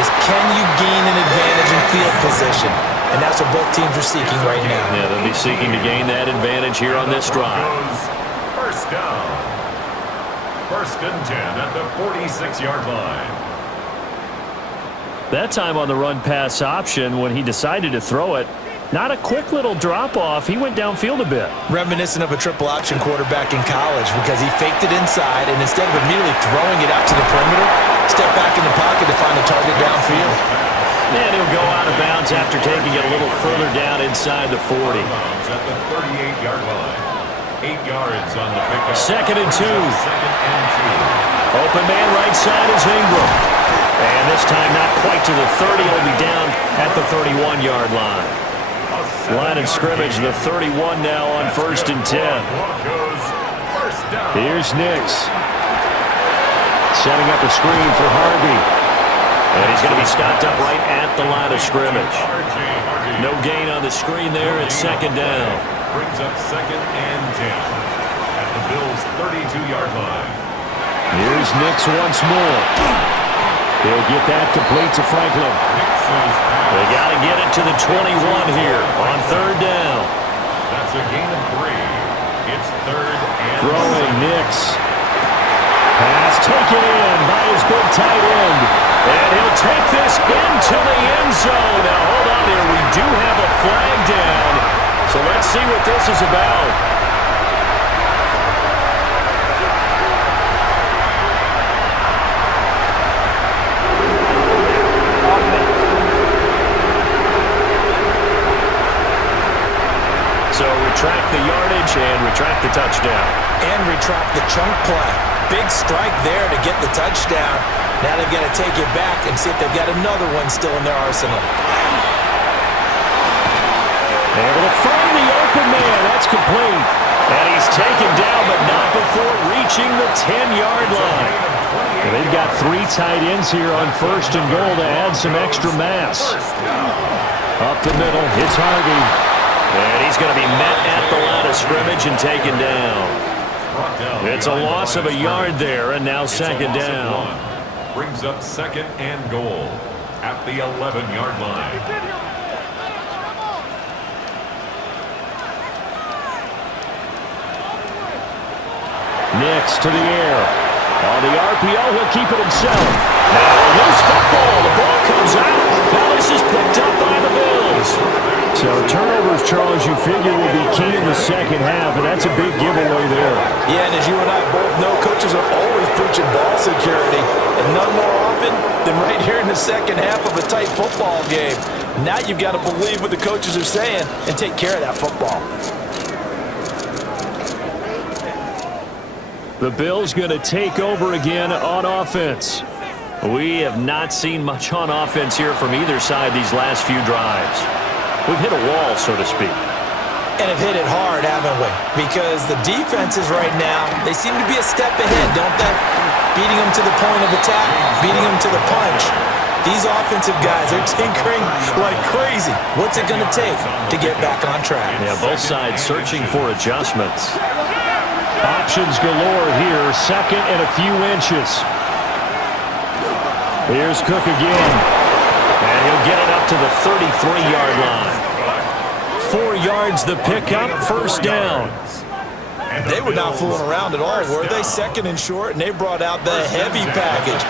is can you gain an advantage in field position? And that's what both teams are seeking right now. Yeah, they'll be seeking to gain that advantage here on this drive. First down. 1st and 10 at the 46-yard line. That time on the run-pass option when he decided to throw it. Not a quick little drop-off. He went downfield a bit. Reminiscent of a triple option quarterback in college because he faked it inside, and instead of immediately throwing it out to the perimeter, stepped back in the pocket to find the target downfield. And he'll go out of bounds after taking it a little further down inside the 40. At the 38-yard line. 8 yards on the pickup. 2nd and 2. 2nd and 2. Open man right side is Ingram. And this time not quite to the 30. He'll be down at the 31-yard line. Line of scrimmage, the 31 now on 1st and 10. Here's Nix. Setting up a screen for Harvey. And he's going to be stopped up right at the line of scrimmage. No gain on the screen there. It's 2nd down. Brings up 2nd and 10 at the Bills' 32-yard line. Here's Nix once more. He'll get that complete to Franklin. They got to get it to the 21 here on 3rd down. That's a gain of 3. It's 3rd and throwing Nix. Pass taken in by his big tight end. And he'll take this into the end zone. Now, hold on here. We do have a flag down. So let's see what this is about. So retract the yardage and retract the touchdown. And retract the chunk play. Big strike there to get the touchdown. Now they've got to take it back and see if they've got another one still in their arsenal. Able to find the open man. That's complete. And he's taken down, but not before reaching the 10-yard line. And they've got 3 tight ends here on 1st and goal to add some extra mass. Up the middle, it's Harvey. And he's going to be met at the line of scrimmage and taken down. It's a loss of a yard there, and now 2nd down. Brings up 2nd and goal at the 11-yard line. Nix to the air. On the RPO, he'll keep it himself. Now loose football. The ball comes out. Now this is picked up by the Bills. So turnovers, Charles, you figure will be key in the second half, and that's a big giveaway there. Yeah, and as you and I both know, coaches are always preaching ball security, and none more happen than right here in the second half of a tight football game. Now you've got to believe what the coaches are saying and take care of that football. The Bills going to take over again on offense. We have not seen much on offense here from either side these last few drives. We've hit a wall, so to speak. And have hit it hard, haven't we? Because the defenses right now, they seem to be a step ahead, don't they? Beating them to the point of attack, beating them to the punch. These offensive guys are tinkering like crazy. What's it going to take to get back on track? Yeah, both sides searching for adjustments. Options galore here, second and a few inches. Here's Cook again. And he'll get it up to the 33-yard line. 4 yards the pickup, first down. They were not fooling around at all, were they? Second and short, and they brought out the heavy package.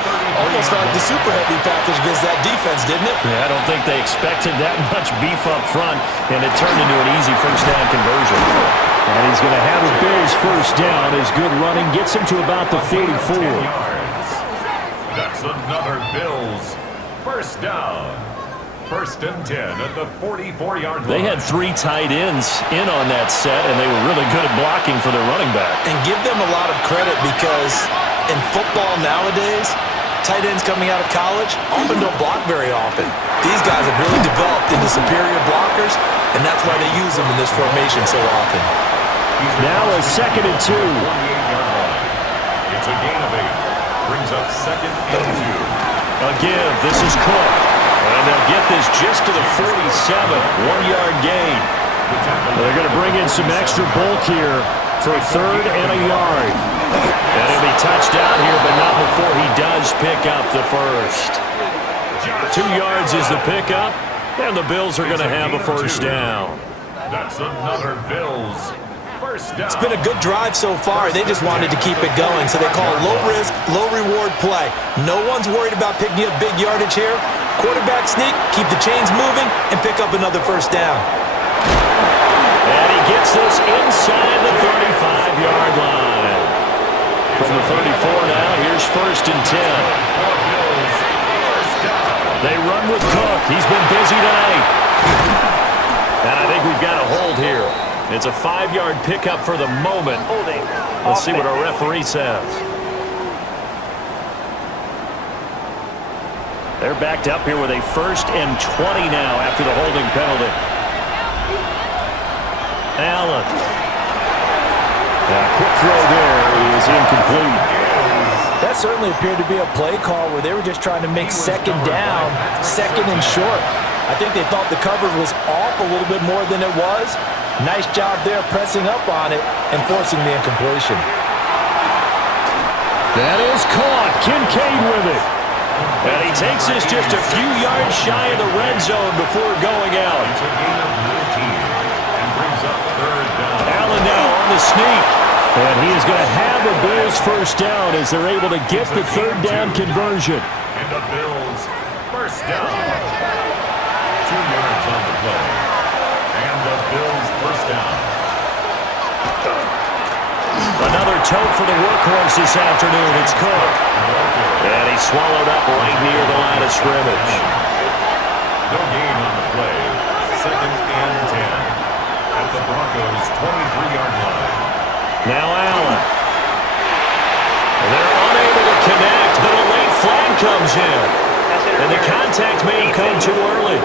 Almost like the super heavy package against that defense, didn't it? Yeah, I don't think they expected that much beef up front, and it turned into an easy first down conversion. And he's going to have a Bills first down. His good running gets him to about the 44. That's another Bills first down. First and 10 at the 44-yard line. They had 3 tight ends in on that set, and they were really good at blocking for their running back. And give them a lot of credit because in football nowadays, tight ends coming out of college often don't block very often. These guys have really developed into superior blockers, and that's why they use them in this formation so often. Now a second and 2. 28-yard line. It's a gain of 8. Brings up second and 2. A give. This is Cook. And they'll get this just to the 47. 1-yard gain. They're going to bring in some extra bulk here for third and a yard. And it'll be touchdown here, but not before he does pick up the first. 2 yards is the pickup, and the Bills are going to have a first down. That's another Bills first down. It's been a good drive so far. They just wanted to keep it going, so they call low-risk, low-reward play. No one's worried about picking up big yardage here. Quarterback sneak, keep the chains moving, and pick up another first down. And he gets this inside the 35-yard line. From the 34 now, here's first and 10. They run with Cook. He's been busy tonight. And I think we've got a hold here. It's a 5-yard pickup for the moment. Let's see what our referee says. They're backed up here with a first and 20 now after the holding penalty. Allen. Quick throw there is incomplete. That certainly appeared to be a play call where they were just trying to make second down, second and short. I think they thought the coverage was off a little bit more than it was. Nice job there pressing up on it and forcing the incompletion. That is caught. Kincaid with it. And he takes this just a few yards shy of the red zone before going out. It's a gain of 19 and brings up third down. Allen now on the sneak. And he is going to have a Bills first down as they're able to get the third down conversion. And the Bills first down. 2 yards on the play. And the Bills first down. Another tote for the workhorse this afternoon. It's Cook. And he's swallowed up right near the line of scrimmage. No gain on the play. Second and 10 at the Broncos' 23-yard line. Now Allen. They're unable to connect, but a late flag comes in. And the contact may have come too early.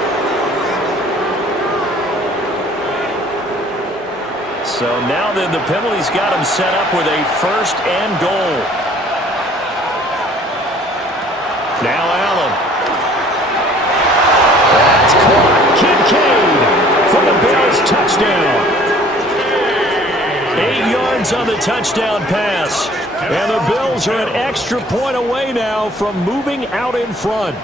So now then the penalty's got him set up with a first and goal. Now Allen. That's caught. Kincaid for the Bills touchdown. 8 yards on the touchdown pass. And the Bills are an extra point away now from moving out in front.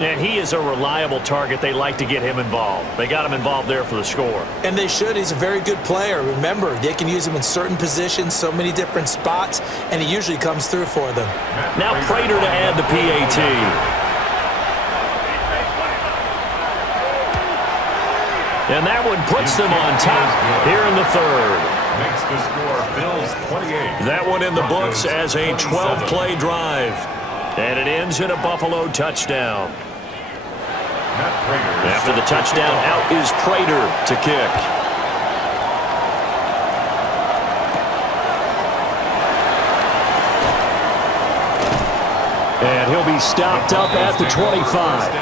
And he is a reliable target. They like to get him involved. They got him involved there for the score. And they should. He's a very good player. Remember, they can use him in certain positions, so many different spots, and he usually comes through for them. Now Prater to add the PAT. And that one puts them on top here in the third. Makes the score Bills 28. That one in the books as a 12-play drive. And it ends in a Buffalo touchdown. After the touchdown, out is Prater to kick. And he'll be stopped up at the 25.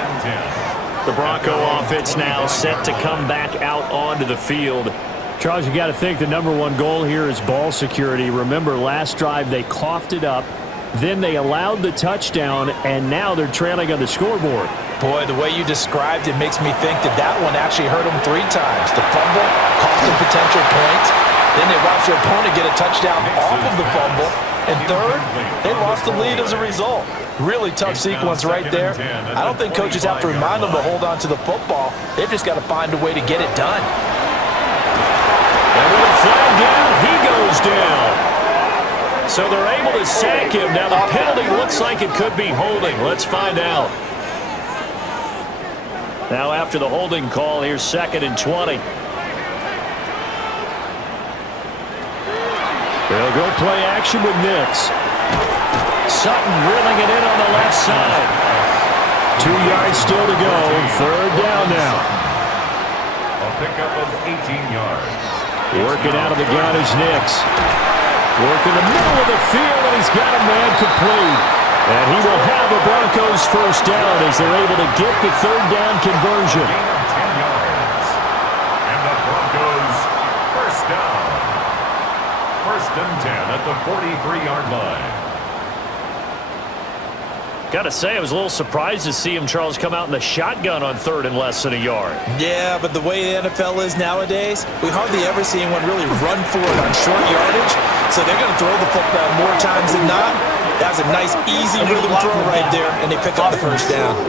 The Bronco offense now set to come back out onto the field. Charles, you got to think the #1 goal here is ball security. Remember, last drive they coughed it up. Then they allowed the touchdown, and now they're trailing on the scoreboard. Boy, the way you described it makes me think that one actually hurt them 3 times. The fumble cost them potential points. Then they watched their opponent get a touchdown off of the fumble. And third, they lost the lead as a result. Really tough sequence right there. I don't think coaches have to remind them to hold on to the football. They've just got to find a way to get it done. And with a flag down, he goes down. So they're able to sack him. Now the penalty looks like it could be holding. Let's find out. Now after the holding call, here's 2nd and 20. They'll go play action with Nix. Sutton reeling it in on the left side. 2 yards still to go. 3rd down now. A pickup of 18 yards. Working out of the gun is Nix. Working the middle of the field, and he's got a man complete. And he will have the Broncos 1st down as they're able to get the 3rd down conversion. Gain of 10 yards. And the Broncos 1st down. 1st and 10 at the 43-yard line. Got to say, I was a little surprised to see him, Charles, come out in the shotgun on 3rd and less than a yard. Yeah, but the way the NFL is nowadays, we hardly ever see anyone really run for it on short yardage. So they're going to throw the football more times than not. That's a nice, easy rhythm throw right there, and they pick up the 1st down.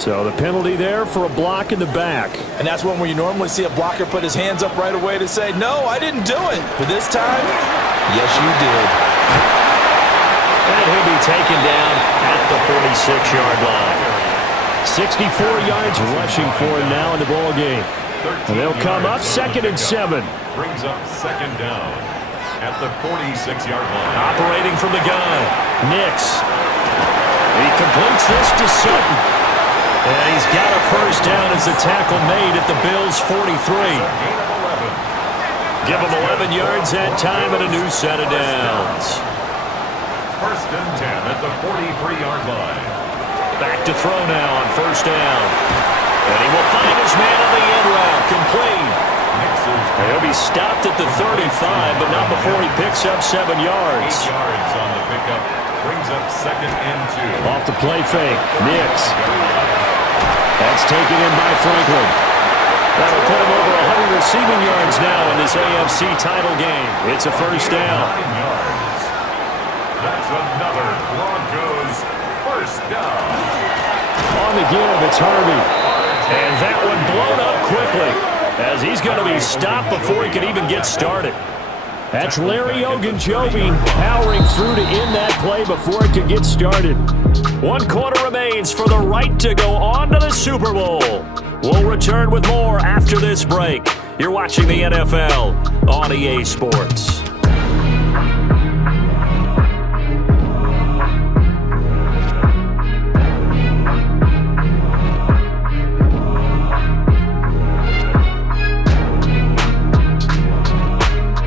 So the penalty there for a block in the back. And that's one where you normally see a blocker put his hands up right away to say, no, I didn't do it. But this time, yes, you did. And he'll be taken down at the 46-yard line. 64 yards rushing for him now in the ball game. And they'll come up 2nd and 7. Brings up 2nd down at the 46-yard line. Operating from the gun, Nix. He completes this to Sutton. And he's got a 1st down as the tackle made at the Bills' 43. Give him 11 yards that time and a new set of downs. 1st and 10 at the 43-yard line. Back to throw now on 1st down. And he will find his man on the end route, complete. He'll be stopped at the 35, but not before he picks up 7 yards. 8 yards on the pickup. Brings up 2nd and 2. Off the play fake, Nix. That's taken in by Franklin. That'll put him over 100 receiving yards now in this AFC title game. It's a 1st down. 9 yards. That's another Broncos 1st down. On the give, it's Harvey. And that one blown up quickly as he's going to be stopped before he can even get started. That's Larry Ogunjobi powering through to end that play before it could get started. 1 quarter remains for the right to go on to the Super Bowl. We'll return with more after this break. You're watching the NFL on EA Sports.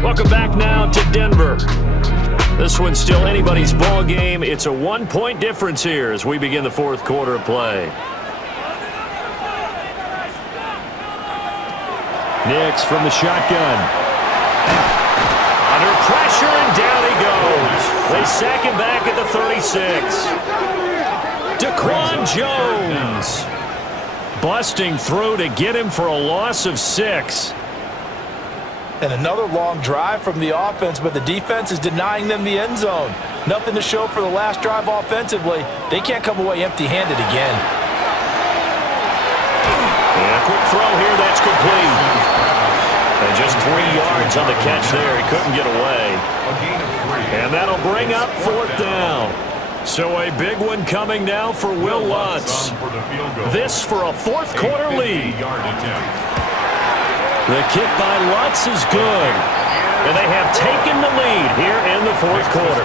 Welcome back now to Denver. This one's still anybody's ball game. It's a 1-point difference here as we begin the 4th quarter of play. Nix from the shotgun. Under pressure, and down he goes. They sack him back at the 36. Daquan Jones busting through to get him for a loss of 6. And another long drive from the offense, but the defense is denying them the end zone. Nothing to show for the last drive offensively. They can't come away empty-handed again. And a quick throw here, that's complete. And just 3 yards on the catch there. He couldn't get away. And that'll bring up 4th down. So a big one coming now for Will Lutz. This for a 4th quarter lead. The kick by Lutz is good. And they have taken the lead here in the fourth quarter.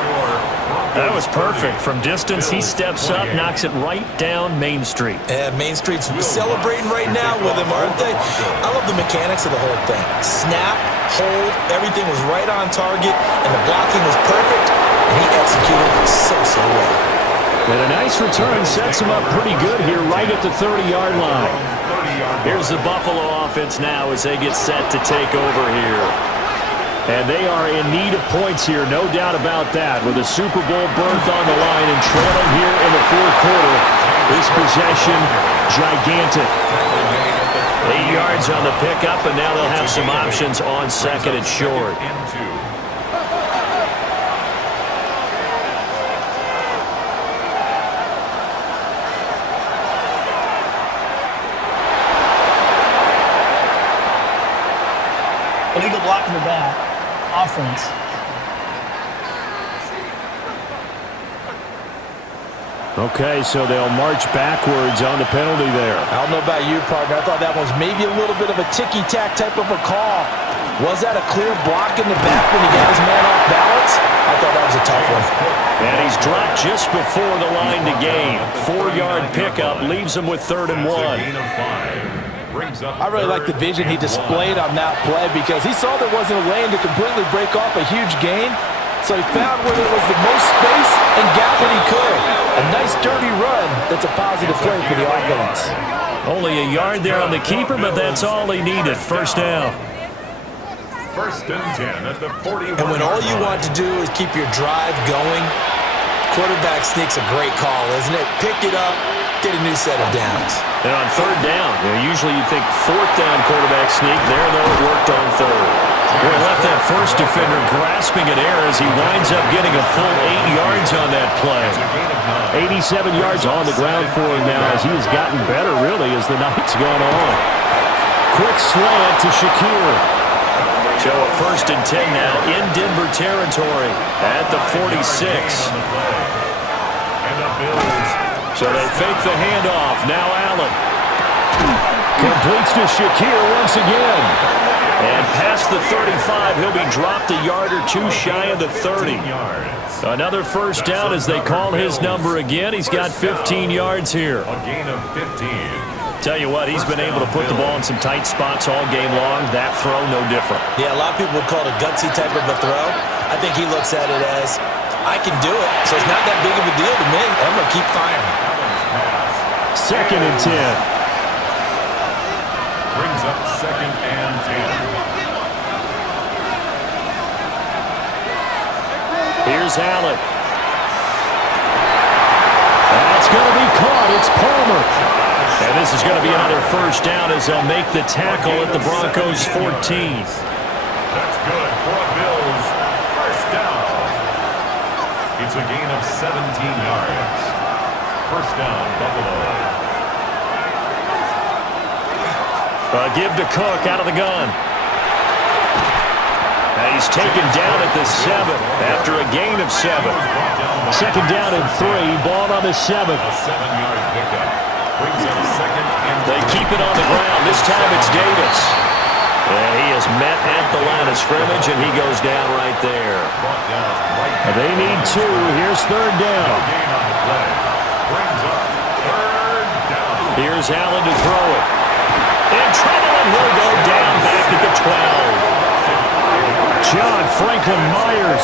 That was perfect. From distance, he steps up, knocks it right down Main Street. And Main Street's celebrating right now with him, aren't they? I love the mechanics of the whole thing. Snap, hold, everything was right on target, and the blocking was perfect, and he executed so well. And a nice return sets him up pretty good here right at the 30-yard line. Here's the Buffalo offense now as they get set to take over here. And they are in need of points here, no doubt about that. With a Super Bowl berth on the line and trailing here in the fourth quarter, this possession, gigantic. 8 yards on the pickup, and now they'll have some options on second and short. Illegal block in the back. Offense. Okay, so they'll march backwards on the penalty there. I don't know about you, partner. I thought that was maybe a little bit of a ticky-tack type of a call. Was that a clear block in the back when he got his man off balance? I thought that was a tough one. And he's dropped just before the line to gain. 4-yard pickup leaves him with 3rd and 1. I really like the vision he displayed on that play because he saw there wasn't a lane to completely break off a huge gain. So he found where there was the most space and got what he could. A nice dirty run that's a positive play for the offense. Only a yard there on the keeper, but that's all he needed. First down. 1st and 10 at the 41. And when all you want to do is keep your drive going, quarterback sneak's a great call, isn't it? Pick it up, get a new set of downs. And on 3rd down, usually you think 4th down quarterback sneak. There, though, it worked on 3rd. Boy, left that first defender grasping at air as he winds up getting a full 8 yards on that play. 87 yards on the ground for him now as he has gotten better, really, as the night's gone on. Quick slant to Shakir. So a 1st and 10 now in Denver territory at the 46. So they fake the handoff. Now Allen. Completes to Shakir once again. And past the 35, he'll be dropped a yard or two shy of the 30. Another first down as they call his number again. He's got 15 yards here. A gain of 15. Tell you what, he's been able to put the ball in some tight spots all game long. That throw, no different. Yeah, a lot of people would call it a gutsy type of a throw. I think he looks at it as, I can do it, so it's not that big of a deal to me. I'm going to keep firing. 2nd and 10. Brings up 2nd and 10. Here's Allen. That's going to be caught. It's Palmer. And this is going to be another first down as they'll make the tackle at the Broncos 14. That's good for Bills. First down. It's a gain of 17 yards. First down, Buffalo. Give to Cook out of the gun. And he's taken down at the 7 after a gain of 7. 2nd down and 3. Ball on the 7. A 7-yard pickup. Brings up 2nd and 3. They keep it on the ground. This time it's Davis. And he is met at the line of scrimmage, and he goes down right there. They need 2. Here's 3rd down. Gain on the play. Brings up 3rd down. Here's Allen to throw it. In trouble, and he'll go down back at the 12. John Franklin Myers.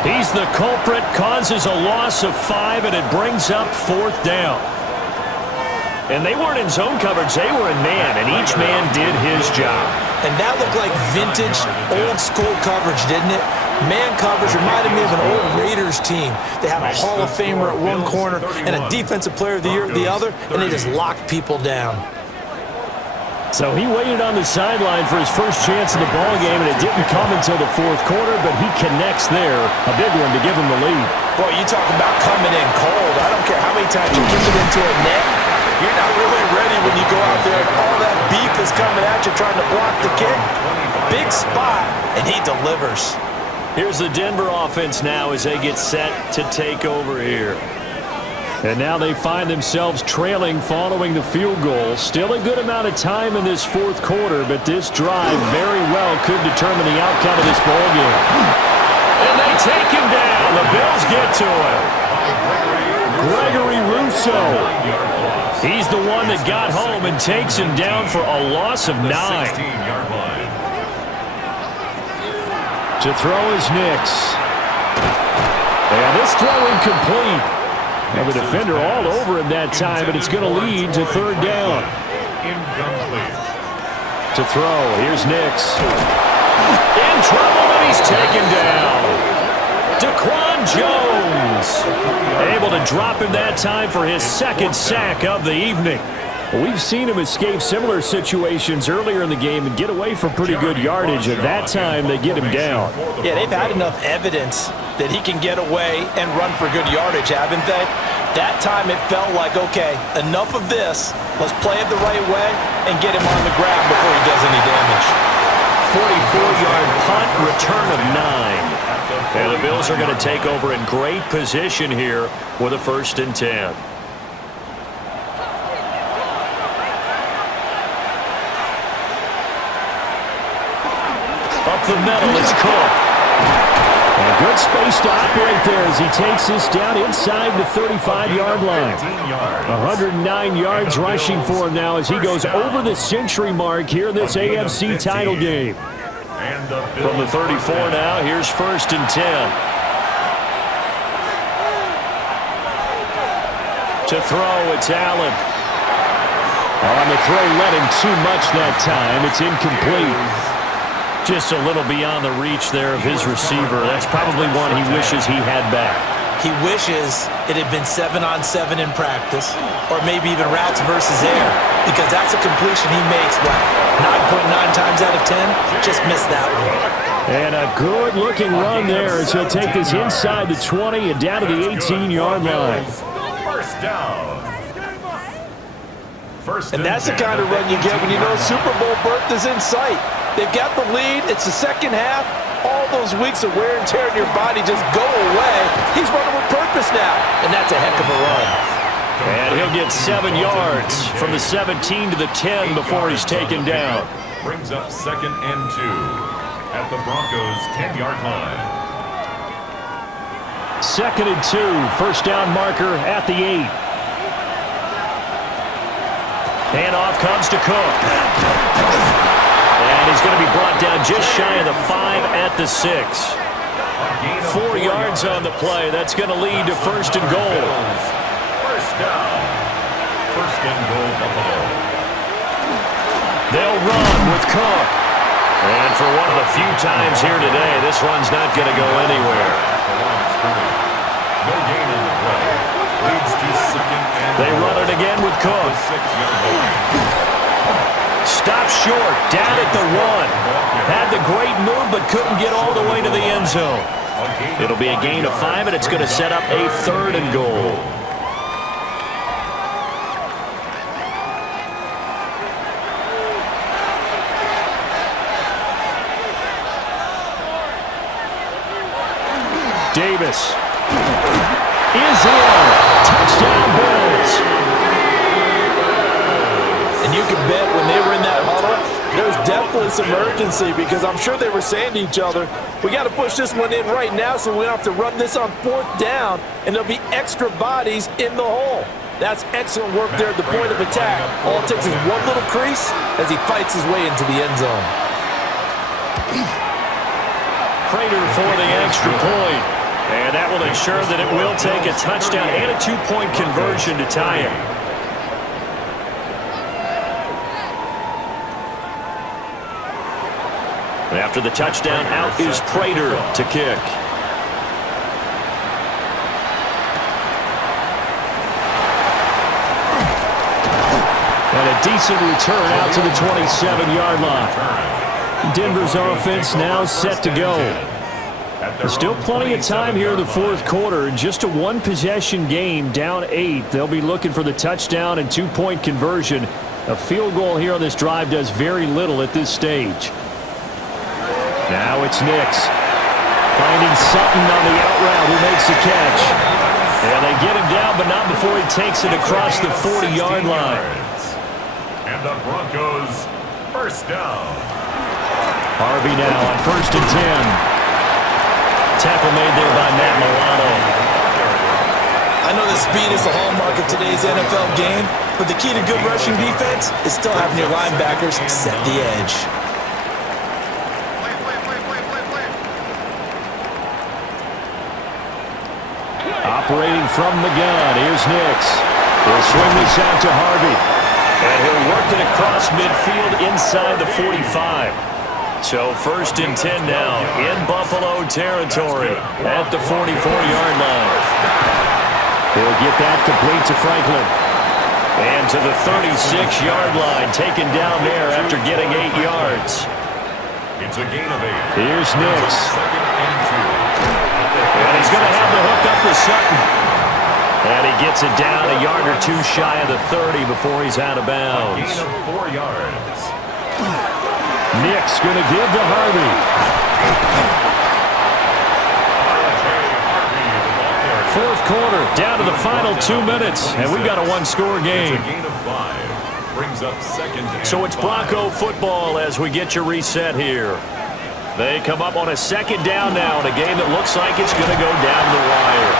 He's the culprit, causes a loss of 5, and it brings up 4th down. And they weren't in zone coverage, they were in man, and each man did his job. And that looked like vintage, old-school coverage, didn't it? Man coverage reminded me of an old Raiders team. They had a Hall of Famer at one corner and a Defensive Player of the Year at the other, and they just locked people down. So he waited on the sideline for his first chance in the ballgame, and it didn't come until the 4th quarter, but he connects there. A big one to give him the lead. Boy, you talk about coming in cold. I don't care how many times you kick it into a net. You're not really ready when you go out there and all that beef is coming at you trying to block the kick. Big spot, and he delivers. Here's the Denver offense now as they get set to take over here. And now they find themselves trailing following the field goal. Still a good amount of time in this fourth quarter, but this drive very well could determine the outcome of this ballgame. And they take him down. The Bills get to him. Gregory Rousseau. He's the one that got home and takes him down for a loss of 9. To throw is Nix. And this throw incomplete. And the defender all over him that time, but it's going to lead to third down. Incomplete. To throw, here's Nix. In trouble, and he's taken down. Daquan Jones. Able to drop him that time for his second sack of the evening. We've seen him escape similar situations earlier in the game and get away from pretty good yardage. At that time, they get him down. Yeah, they've had enough evidence that he can get away and run for good yardage, haven't they? That time it felt like, okay, enough of this. Let's play it the right way and get him on the ground before he does any damage. 44-yard punt, return of 9. And the Bills are going to take over in great position here with a 1st and 10. Up the middle, it's Cook. A good space to operate there as he takes this down inside the 35-yard line. 109 yards rushing for him now as he goes over the century mark here in this AFC title game. From the 34 now, here's 1st and 10. To throw, it's Allen. On the throw, let him too much that time. It's incomplete. Just a little beyond the reach there of his receiver. That's probably one he wishes he had back. He wishes it had been 7-on-7 in practice, or maybe even routes versus air, because that's a completion he makes, what, 9.9 times out of 10? Just missed that one. And a good-looking run there as he'll take this inside the 20 and down to the 18-yard line. First down. And that's the kind of run you get when you know Super Bowl berth is in sight. They've got the lead. It's the second half. All those weeks of wear and tear in your body just go away. He's running with purpose now, and that's a heck of a run. And he'll get 7 yards from the 17 to the 10 before he's taken down. Brings up 2nd and 2 at the Broncos' 10-yard line. 2nd and 2, 1st down marker at the 8. Handoff comes to Cook. And he's going to be brought down just shy of the 5 at the 6. 4 yards on the play. That's going to lead to 1st and goal. First down. 1st and goal, Buffalo. They'll run with Cook. And for one of the few times here today, this run's not going to go anywhere. No gain on the play. Leads to 2nd and they run it again with Cook. Stop short, down at the 1. Had the great move, but couldn't get all the way to the end zone. It'll be a gain of 5, and it's going to set up a 3rd and goal. Davis is in. Touchdown, Bills. And you can bet when they were in that huddle, there was definitely some urgency because I'm sure they were saying to each other, we got to push this one in right now so we don't have to run this on 4th down, and there'll be extra bodies in the hole. That's excellent work there at the point of attack. All it takes is one little crease as he fights his way into the end zone. Prater for the extra point. And that will ensure that it will take a touchdown and a 2-point conversion to tie it. After the touchdown, out is Prater to kick. And a decent return out to the 27-yard line. Denver's offense now set to go. There's still plenty of time here in the fourth quarter. Just a one-possession game, down 8. They'll be looking for the touchdown and 2-point conversion. A field goal here on this drive does very little at this stage. Now it's Nix. Finding Sutton on the out route who makes the catch. And they get him down, but not before he takes it across the 40-yard line. And the Broncos first down. Harvey now on 1st and 10. Tackle made there by Matt Milano. I know that speed is the hallmark of today's NFL game, but the key to good rushing defense is still having your linebackers set the edge. Operating from the gun, here's Nix. He'll swing this out to Harvey. And he'll work it across midfield inside the 45. So 1st and 10 now in Buffalo territory at the 44-yard line. He'll get that complete to Franklin. And to the 36-yard line, taken down there after getting 8 yards. It's a gain of 8. Here's Nix. Second and 2. And he's going to have the hook up to Sutton. And he gets it down a yard or two shy of the 30 before he's out of bounds. A gain of 4 yards. Nix going to give to Harvey. Fourth quarter, down to the final 2 minutes, and we've got a one-score game. It's a gain of 5. Brings up 2nd and So it's Bronco football as we get you reset here. They come up on a 2nd down now in a game that looks like it's going to go down the wire.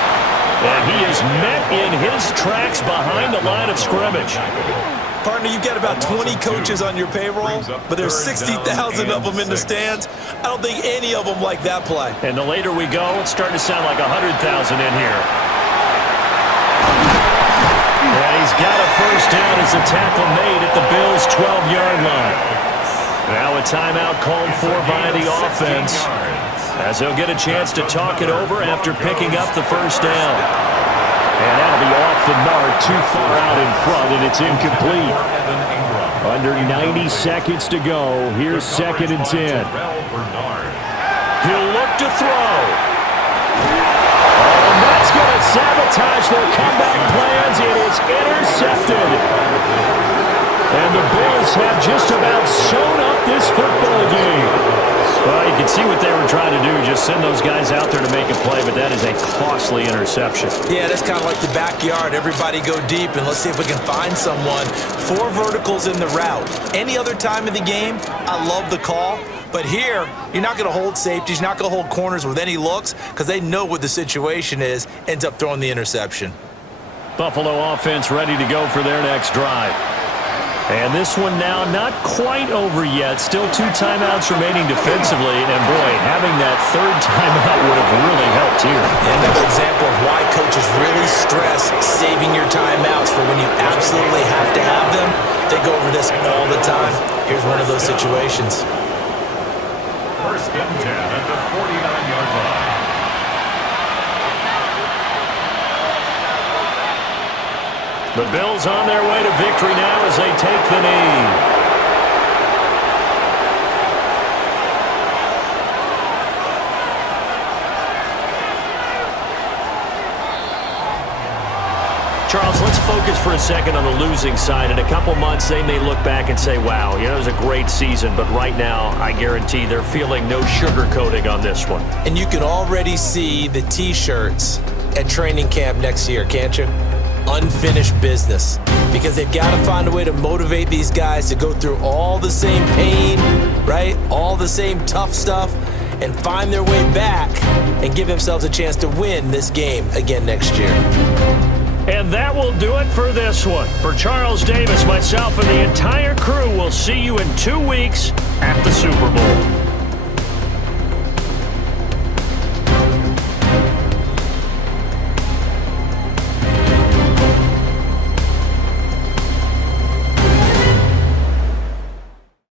And he is met in his tracks behind the line of scrimmage. Partner, you've got about 20 coaches on your payroll, but there's 60,000 of them in the stands. I don't think any of them like that play. And the later we go, it's starting to sound like 100,000 in here. And he's got a first down as a tackle made at the Bills' 12-yard line. Now a timeout called for by the offense, as they'll get a chance to talk it over after picking up the first down. And that'll be off the mark, too far out in front, and it's incomplete. Under 90 seconds to go. Here's 2nd and 10. He'll look to throw. And that's going to sabotage their comeback plans. It is intercepted. And the Bills have just about sewn up this football game. Well, you can see what they were trying to do, just send those guys out there to make a play, but that is a costly interception. Yeah, that's kind of like the backyard. Everybody go deep, and let's see if we can find someone. 4 verticals in the route. Any other time of the game, I love the call. But here, you're not going to hold safeties, you're not going to hold corners with any looks, because they know what the situation is, ends up throwing the interception. Buffalo offense ready to go for their next drive. And this one now not quite over yet. Still 2 timeouts remaining defensively. And, boy, having that 3rd timeout would have really helped here. Another example of why coaches really stress saving your timeouts for when you absolutely have to have them. They go over this all the time. Here's one of those situations. 1st and 10 at the 49-yard line. The Bills on their way to victory now as they take the knee. Charles, let's focus for a second on the losing side. In a couple months, they may look back and say, wow, it was a great season. But right now, I guarantee they're feeling no sugarcoating on this one. And you can already see the T-shirts at training camp next year, can't you? Unfinished business, because they've got to find a way to motivate these guys to go through all the same pain, right? All the same tough stuff, and find their way back and give themselves a chance to win this game again next year. And that will do it for this one. For Charles Davis, myself, and the entire crew, we'll see you in 2 weeks at the Super Bowl.